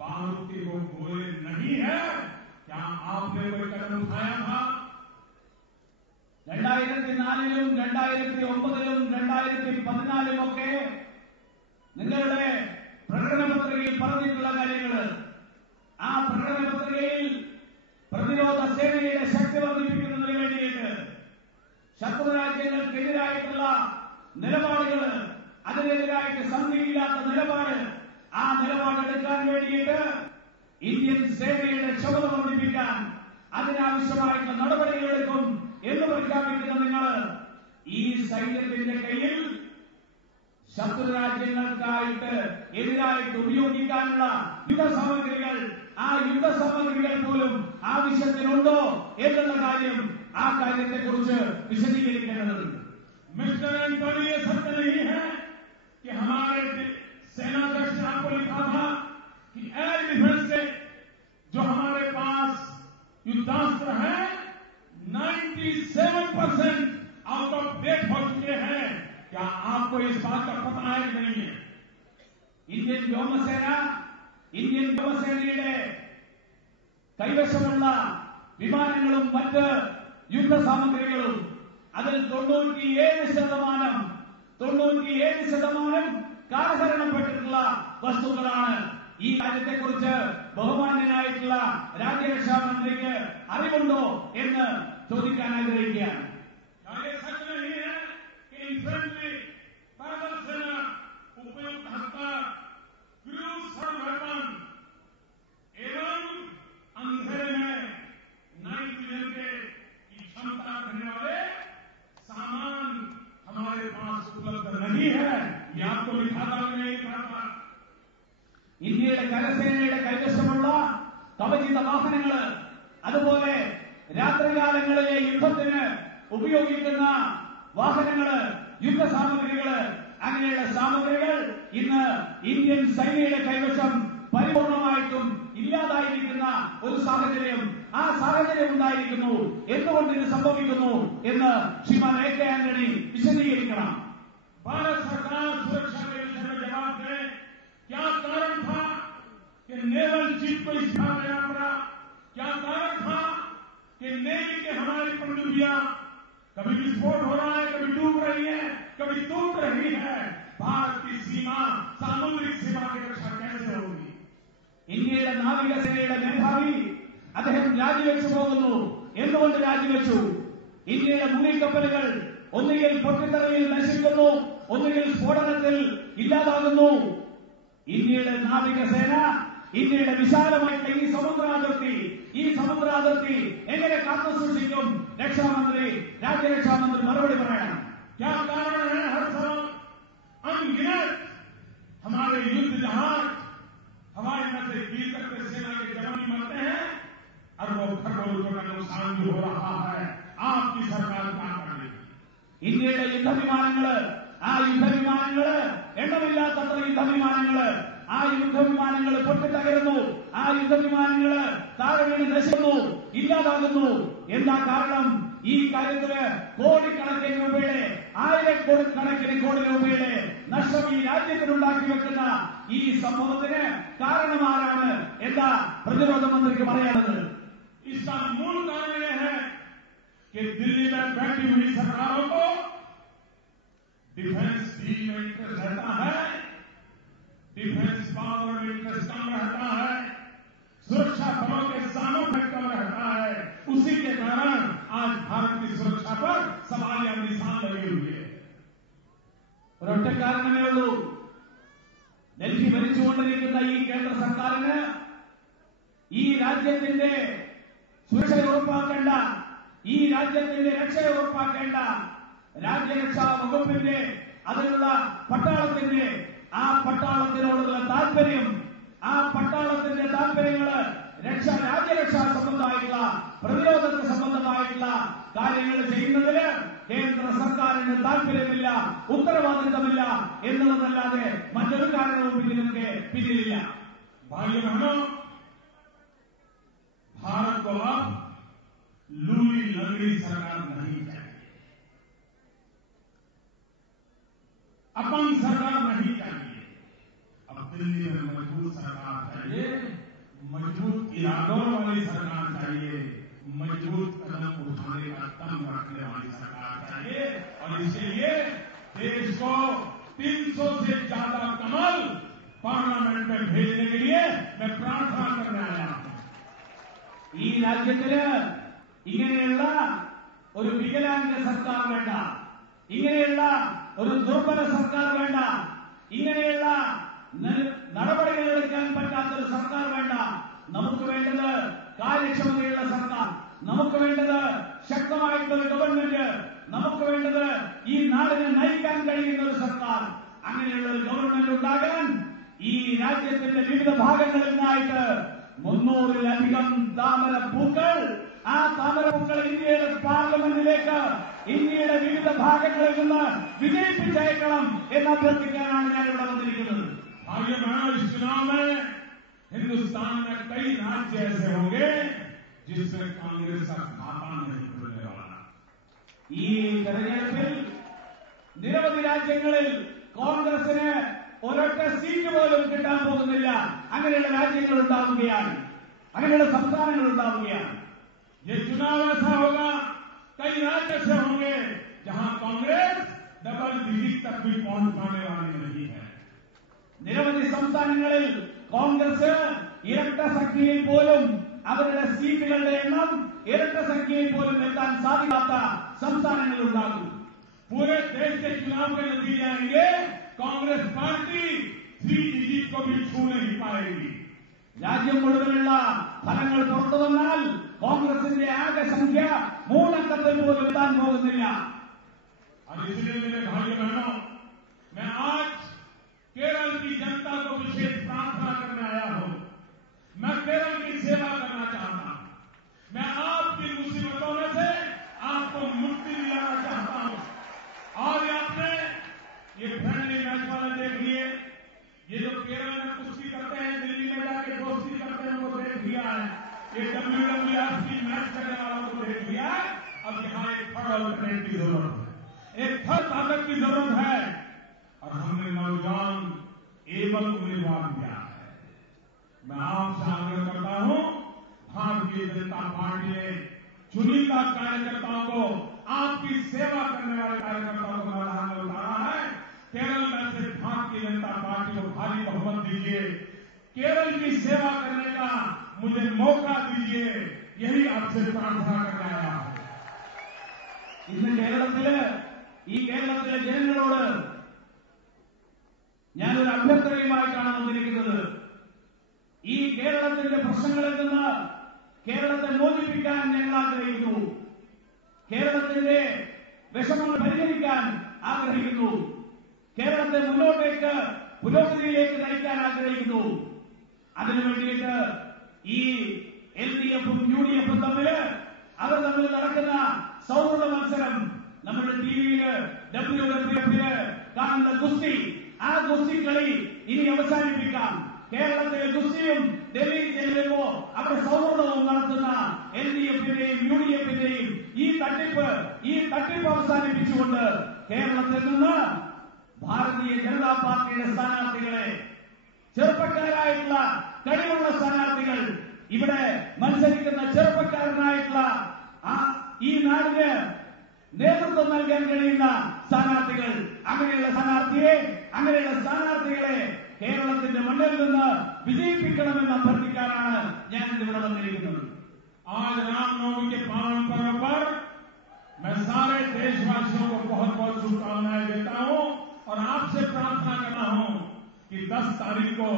बारूद के वो गोले नहीं है. क्या आपने कोई कदम उठाया था? 2004-ലും 2009-ലും 2014-ലും ഒക്കെ നിങ്ങളുടെ പ്രകടന പത്രികയിൽ പറഞ്ഞിട്ടുള്ള കാര്യങ്ങൾ, ആ പ്രകടന പത്രികയിൽ പ്രതിരോധ സേനയുടെ ശക്തി വർദ്ധിപ്പിക്കുന്നതിന് വേണ്ടിയിട്ട് ശത്രു രാജ്യങ്ങൾക്കെതിരായിട്ടുള്ള നിലപാടുകൾ, അതിനെതിരായിട്ട് സന്ധിയില്ലാത്ത നിലപാട്, ആ നിലപാടെടുക്കാൻ വേണ്ടിയിട്ട് ഇന്ത്യൻ സേനയുടെ ക്ഷമത വർദ്ധിപ്പിക്കാൻ അതിനാവശ്യമായിട്ടുള്ള നടപടികളെടുക്കും എന്ന് പ്രഖ്യാപിക്കുന്ന നിങ്ങൾ ഈ സൈന്യത്തിന്റെ കയ്യിൽ ശത്രു രാജ്യങ്ങൾക്കായിട്ട് എതിരായിട്ട് ഉപയോഗിക്കാനുള്ള യുദ്ധസാമഗ്രികൾ, ആ യുദ്ധസാമഗ്രികൾ പോലും ആവശ്യത്തിനുണ്ടോ എന്നുള്ള കാര്യം, ആ കാര്യത്തെക്കുറിച്ച് വിശദീകരിക്കേണ്ടതുണ്ട്. मिस्टर एंटोनी, ये सत्य नहीं है कि हमारे सेनाध्यक्ष ने आपको लिखा था कि एयर डिफेंस से जो हमारे पास युद्धास्त्र है 97% आउट ऑफ डेट हो चुके हैं. क्या आपको इस बात का पता है कि नहीं है? ഇന്ത്യൻ വ്യോമസേനയുടെ കൈവശമുള്ള വിമാനങ്ങളും മറ്റ് യുദ്ധസാമഗ്രികളും അതിൽ 97% കാലഹരണപ്പെട്ടിട്ടുള്ള വസ്തുക്കളാണ്. ഈ കാര്യത്തെക്കുറിച്ച് ബഹുമാന്യനായിട്ടുള്ള രാജ്യരക്ഷാ മന്ത്രിക്ക് അറിവുണ്ടോ എന്ന് ചോദിക്കാൻ ആഗ്രഹിക്കുകയാണ്. उपयुक्त हथियार, क्रूज वेपन एवं अंधेरे में नाइट विजन की क्षमता रखने वाले सामान हमारे पास उपलब्ध नहीं है. ये आपको लिखा था कि नहीं लिखा था? ഇന്ത്യയുടെ കരസേനയുടെ കൈവശമുള്ള കവചിത വാഹനങ്ങള്, അതുപോലെ രാത്രികാലങ്ങളിലെ യുദ്ധത്തിന് ഉപയോഗിക്കുന്ന വാഹനങ്ങള്, യുദ്ധസാമഗ്രികള്, അങ്ങനെയുള്ള സാമഗ്രികൾ ഇന്ന് ഇന്ത്യൻ സൈന്യയുടെ കൈവശം പരിപൂർണമായിട്ടും ഇല്ലാതായിരിക്കുന്ന ഒരു സാഹചര്യം, ആ സാഹചര്യം ഉണ്ടായിരിക്കുന്നു. എന്തുകൊണ്ട് ഇത് സംഭവിക്കുന്നു എന്ന് ശ്രീമാൻ എ കെ ആന്റണി വിശദീകരിക്കണം. भारत सरकार सुरक्षा के विषय में जवाब दे. क्या कारण था कि नेवल चीफ को इस्तीफा देना पड़ा? क्या कारण था कि नेवी के हमारी पनडुब्बियां कभी विस्फोट हो रहा है, कभी डूब रही है, कभी टूट रही है? भारत की सीमा, सामुद्रिक सीमा की रक्षा कैसे होगी? ഇന്ത്യയുടെ നാവികസേനയുടെ മേധാവി അദ്ദേഹം രാജിവെച്ചു പോകുന്നു. എന്തുകൊണ്ട് രാജിവെച്ചു? ഇന്ത്യയുടെ മുങ്ങിക്കപ്പലുകൾ ഒന്നുകിൽ പൊട്ടിത്തെറിയിൽ നശിക്കുന്നു, ഒന്നുകിൽ സ്ഫോടനത്തിൽ ഇല്ലാതാകുന്നു. ഇന്ത്യയുടെ നാവികസേന, ഇന്ത്യയുടെ വിശാലമായിട്ടുള്ള ഈ സമുദ്രാതിർത്തി എങ്ങനെ കാത്തു സൂക്ഷിക്കും? രക്ഷാമന്ത്രി, രാജ്യരക്ഷാമന്ത്രി മറുപടി പറയണം. क्या कारण है हर साल अनगिनत हमारे युद्ध जहाज हवाई अड्डे से गिर करके सेना के जवान मरते हैं, अरबों खरबों रुपए का नुकसान जो हो रहा है, आपकी सरकार क्या करेगी? ഇന്ത്യയുടെ യുദ്ധവിമാനങ്ങള്, ആ യുദ്ധവിമാനങ്ങള്, എണ്ണമില്ലാത്തത്ര യുദ്ധവിമാനങ്ങള്, ആ യുദ്ധവിമാനങ്ങള് പൊട്ടിത്തകരുന്നു, ആ യുദ്ധവിമാനങ്ങള് താഴെ വീണ് നശിക്കുന്നു, ഇല്ലാതാകുന്നു. എന്താ കാരണം? ഈ കാര്യത്തിന് കോടിക്കണക്കിന് രൂപയുടെ, ആയിരക്കണക്കിന് കോടി രൂപയുടെ നഷ്ടം ഈ രാജ്യത്തിനുണ്ടാക്കി വെക്കുന്ന ഈ സംഭവത്തിന് കാരണമാരാണ്? എന്താ പ്രതിരോധ മന്ത്രിക്ക് പറയാനുള്ളത്? इसका मूल कारण यह है कि दिल्ली में बैठी हुई सरकारों को डिफेंस डील में इंटरेस्ट रहता है, सुरक्षा बलों के सामने कम रहता है, उसी के कारण आज भारत की सुरक्षा पर सवाल या निशान लगे हुए हैं। ഒരൊറ്റ കാരണമേ ഉള്ളൂ, ഡൽഹി ഭരിച്ചുകൊണ്ടിരിക്കുന്ന ഈ കേന്ദ്ര സർക്കാരിന് ഈ രാജ്യത്തിന്റെ സുരക്ഷ ഉറപ്പാക്കേണ്ട, ഈ രാജ്യത്തിന്റെ രക്ഷ ഉറപ്പാക്കേണ്ട രാജ്യരക്ഷാ വകുപ്പിന്റെ അതിലുള്ള പട്ടാളത്തിന്റെ ആ പട്ടാളത്തിനോടുള്ള താല്പര്യം, ആ പട്ടാളത്തിന്റെ താല്പര്യങ്ങള് രാജ്യരക്ഷാ സംബന്ധമായിട്ടുള്ള പ്രതിരോധത്തിന് സംബന്ധമായിട്ടുള്ള കാര്യങ്ങൾ ചെയ്യുന്നതിന് കേന്ദ്ര സർക്കാരിന് താല്പര്യമില്ല, ഉത്തരവാദിത്തമില്ല എന്നുള്ളതല്ലാതെ മറ്റൊരു കാരണവും പിന്നിലില്ല. भाइयों बहनों, भारत को अब लूली लंगड़ी सरकार नहीं चाहिए, अपंग सरकार नहीं चाहिए। अब दिल्ली में मजबूत सरकार चाहिए, मजबूत इरादों वाली सरकार चाहिए, मजबूत कदम उठाने का दम रखने वाली सरकार चाहिए। और इसलिए देश को 300 से ज्यादा कमल पार्लियामेंट में भेजने के लिए मैं प्रार्थना करने आया हूं। ഈ രാജ്യത്തിന് ഇങ്ങനെയുള്ള ഒരു വികലാംഗ സർക്കാർ വേണ്ട, ഇങ്ങനെയുള്ള ഒരു ദുർബല സർക്കാർ വേണ്ട, ഇങ്ങനെയുള്ള നടപടികൾ എടുക്കാൻ പറ്റാത്തൊരു സർക്കാർ വേണ്ട. നമുക്ക് വേണ്ടത് കാര്യക്ഷമതയുള്ള സർക്കാർ, നമുക്ക് വേണ്ടത് ശക്തമായിട്ടുള്ള ഗവൺമെന്റ്, നമുക്ക് വേണ്ടത് ഈ നാടിനെ നയിക്കാൻ കഴിയുന്ന ഒരു സർക്കാർ. അങ്ങനെയുള്ള ഒരു ഗവൺമെന്റ് ഉണ്ടാകാൻ ഈ രാജ്യത്തിന്റെ വിവിധ ഭാഗങ്ങളിൽ നിന്നായിട്ട് 300-ലധികം താമരപ്പൂക്കൾ, ആ താമരപ്പൂക്കൾ ഇന്ത്യയുടെ പാർലമെന്റിലേക്ക് ഇന്ത്യയുടെ വിവിധ ഭാഗങ്ങളിൽ നിന്ന് വിജയിപ്പിച്ചയക്കണം എന്ന് അഭ്യർത്ഥിക്കാനാണ് ഞാൻ ഇവിടെ വന്നിരിക്കുന്നത്. भाइयों बहनों, इस चुनाव में हिंदुस्तान में कई राज्य ऐसे होंगे जिसमें कांग्रेस का खाता नहीं खुलने वाला। ഈ തെരഞ്ഞെടുപ്പിൽ നിരവധി രാജ്യങ്ങളിൽ കോൺഗ്രസിന് ഒരൊറ്റ സീറ്റ് പോലും കിട്ടാൻ പോകുന്നില്ല. അങ്ങനെയുള്ള രാജ്യങ്ങൾ ഉണ്ടാവുകയാണ്, അങ്ങനെയുള്ള സംസ്ഥാനങ്ങൾ ഉണ്ടാവുകയാണ്. ये चुनाव ऐसा होगा, कई राज्य ऐसे होंगे जहां कांग्रेस डबल डिजिट तक भी पहुंच पाने वाली नहीं है। നിരവധി സംസ്ഥാനങ്ങളിൽ കോൺഗ്രസ് ഇരട്ട സംഖ്യയിൽ പോലും അവരുടെ സീറ്റുകളുടെ എണ്ണം ഇരട്ട സംഖ്യയിൽ പോലും എത്താൻ സാധിക്കാത്ത സംസ്ഥാനങ്ങൾ ഉണ്ടാകും. पूरे देश के चुनाव के नतीजे आएंगे, कांग्रेस पार्टी 3 डिजिट को भी छू नहीं पाएगी। രാജ്യം മുഴുവനുള്ള ഫലങ്ങൾ പുറത്തു വന്നാൽ കോൺഗ്രസിന്റെ ആകെ സംഖ്യ 3 അക്കത്തിൽ പോലും എത്താൻ പോകുന്നില്ല. और इसलिए मेरे भाइयों बहनों, मैं आज केरल की जनता को विशेष प्रार्थना करने आया हूं। मैं केरल की सेवा करना चाहता हूं, मैं आपकी मुसीबतों में से आपको मुक्ति दिलाना चाहता हूं। और आपने ये फ्रेंडली मैच वाले देख लिए, ये जो केरल में कुश्ती करते हैं, दिल्ली में जाके दोस्ती करते हैं, उनको देख लिया है। ये WWF की मैच करने वालों को देख लिया है। अब यहां एक थर्ड ऑल्टरनेट की जरूरत है, एक थर्ड ताकत की जरूरत है। और हमने नौजवान एवं उम्मीदवार दिया है। मैं आपसे आग्रह करता हूं, भारतीय जनता पार्टी ने चुनिंदा कार्यकर्ताओं को, आपकी सेवा करने वाले कार्यकर्ताओं को मैदान में उतारा है। केरल में से भारतीय जनता पार्टी को भारी बहुमत दीजिए, केरल की सेवा करने का मुझे मौका दीजिए, यही आपसे प्रार्थना करने आया हूं। ഇന്ന് കേരളത്തിലെ ജനങ്ങളോട് ഞാനൊരു അഭ്യർത്ഥനയുമായിട്ടാണ് വന്നിരിക്കുന്നത്. ഈ കേരളത്തിന്റെ പ്രശ്നങ്ങളിൽ നിന്ന് കേരളത്തെ മോചിപ്പിക്കാൻ ഞങ്ങൾ ആഗ്രഹിക്കുന്നു. കേരളത്തിന്റെ വിഷമങ്ങൾ പരിഹരിക്കാൻ ആഗ്രഹിക്കുന്നു. കേരളത്തെ മുന്നോട്ടേക്ക് പുരോഗതിയിലേക്ക് നയിക്കാൻ ആഗ്രഹിക്കുന്നു. അതിനുവേണ്ടിയിട്ട് ഈ LDF-ഉം UDF-ഉം തമ്മിൽ നടക്കുന്ന സൗഹൃദ മത്സരം നമ്മുടെ ടിവിയില് WWF-ല് കാണുന്ന ഗുസ്തി, ആ ഗുസ്തി കളി ഇനി അവസാനിപ്പിക്കാം. കേരളത്തിലെ ഗുസ്തിയും ഡൽഹിയിൽ ചെല്ലുമ്പോ അവിടെ സൗഹൃദവും നടത്തുന്ന LDF-ന്റെയും UDF-ന്റെയും ഈ തട്ടിപ്പ് അവസാനിപ്പിച്ചുകൊണ്ട് കേരളത്തിൽ നിന്ന് ഭാരതീയ ജനതാ പാർട്ടിയുടെ സ്ഥാനാർത്ഥികളെ, ചെറുപ്പക്കാരായിട്ടുള്ള കഴിവുള്ള സ്ഥാനാർത്ഥികൾ, ഇവിടെ മത്സരിക്കുന്ന ചെറുപ്പക്കാരനായിട്ടുള്ള ഈ നാടിന് നേതൃത്വം നൽകാൻ കഴിയുന്ന സ്ഥാനാർത്ഥികൾ, അങ്ങനെയുള്ള സ്ഥാനാർത്ഥികളെ കേരളത്തിന്റെ മണ്ണിൽ നിന്ന് വിജയിപ്പിക്കണമെന്ന് അഭ്യർത്ഥിക്കാനാണ് ഞാൻ ഇവിടെ വന്നിരിക്കുന്നത്. आज रामनवमी के पावन पर्व पर मैं सारे देशवासियों को बहुत बहुत शुभकामनाएं देता हूं और आपसे प्रार्थना करता हूं कि 10 तारीख को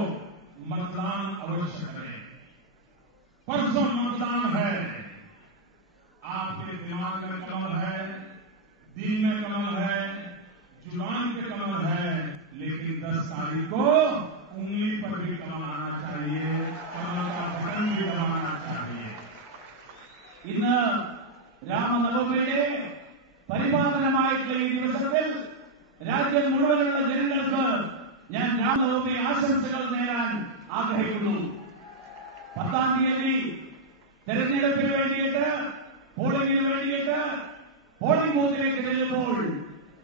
मतदान अवश्य करें. परसों मतदान है. आपके दिमाग में कमल है, दिल में कमल है, जुबान पे कमल है, लेकिन 10 तारीख को उंगली पर भी कमल आना चाहिए, कमल का बटन भी दबाना चाहिए. ഇന്ന് രാമനവമിയുടെ പരിപാലനമായിട്ടുള്ള ഈ ദിവസത്തിൽ രാജ്യം മുഴുവനുള്ള ജനങ്ങൾക്ക് ഞാൻ രാമനവമി ആശംസകൾ നേരാൻ ആഗ്രഹിക്കുന്നു. 10-ാം തീയതി തെരഞ്ഞെടുപ്പിന് വേണ്ടിയിട്ട് പോളിംഗിന് വേണ്ടിയിട്ട് പോളിംഗ് ബൂത്തിലേക്ക് ചെല്ലുമ്പോൾ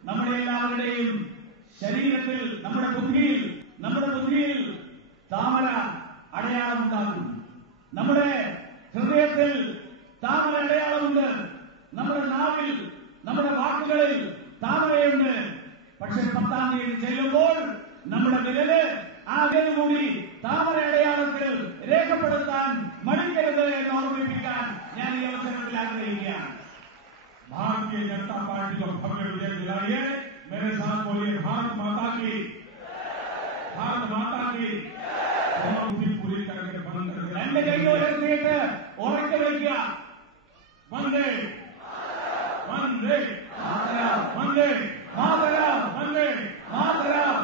നമ്മുടെ എല്ലാവരുടെയും ശരീരത്തിൽ നമ്മുടെ ബുദ്ധിയിൽ താമര അടയാളമുണ്ടാകും. നമ്മുടെ ഹൃദയത്തിൽ താമര അടയാളമുണ്ട്. നമ്മുടെ നാവിൽ നമ്മുടെ വാക്കുകളിൽ താമരയുണ്ട്. പക്ഷെ 10-ാം തീയതി ചെല്ലുമ്പോൾ നമ്മുടെ വിരല് ആ വിരൽ കൂടി താമര അടയാളത്തിൽ രേഖപ്പെടുത്താൻ മടിക്കരുത് എന്ന് ഓർമ്മിപ്പിക്കാൻ ഞാൻ ഈ അവസരത്തിൽ ആഗ്രഹിക്കുകയാണ്. भारतीय जनता पार्टी को भव्य विजय दिलाइए. मेरे साथ बोलिए भारत माता की, भारत माता की. पूरी करके बंद कर രണ്ട് കൈ ഉയർത്തിയിട്ട് ഉറക്കെ വയ്ക്കുക. वंदे वंदे മാതരം, वंदे മാതരം, वंदे. Mataram.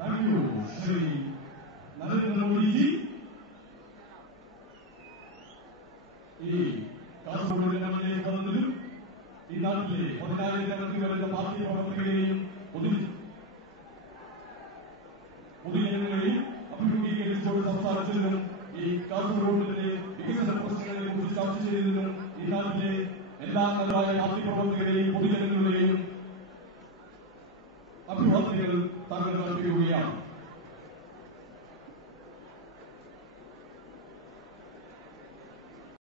Thank you, Shri Narendra Modi ji. ഈ കാസർഗോഡ് ജില്ലയിലേക്ക് വന്നതിലും ഈ നാട്ടിലെ 14,000 വരുന്ന പാർട്ടി പ്രവർത്തകരെയും പൊതുജനങ്ങളെയും അഭിമുഖീകരിച്ചുകൊണ്ട് സംസാരിച്ചതിനും ഈ കാസർഗോഡിലെ വികസന പ്രശ്നങ്ങളെ കുറിച്ച് ചർച്ച ചെയ്തതിനും ഈ നാട്ടിലെ എല്ലാ നല്ലതായ പാർട്ടി പ്രവർത്തകരെയും പൊതുജനങ്ങളുടെയും അഭിവാദ്യങ്ങൾ താങ്കൾ നൽകുകയാണ്.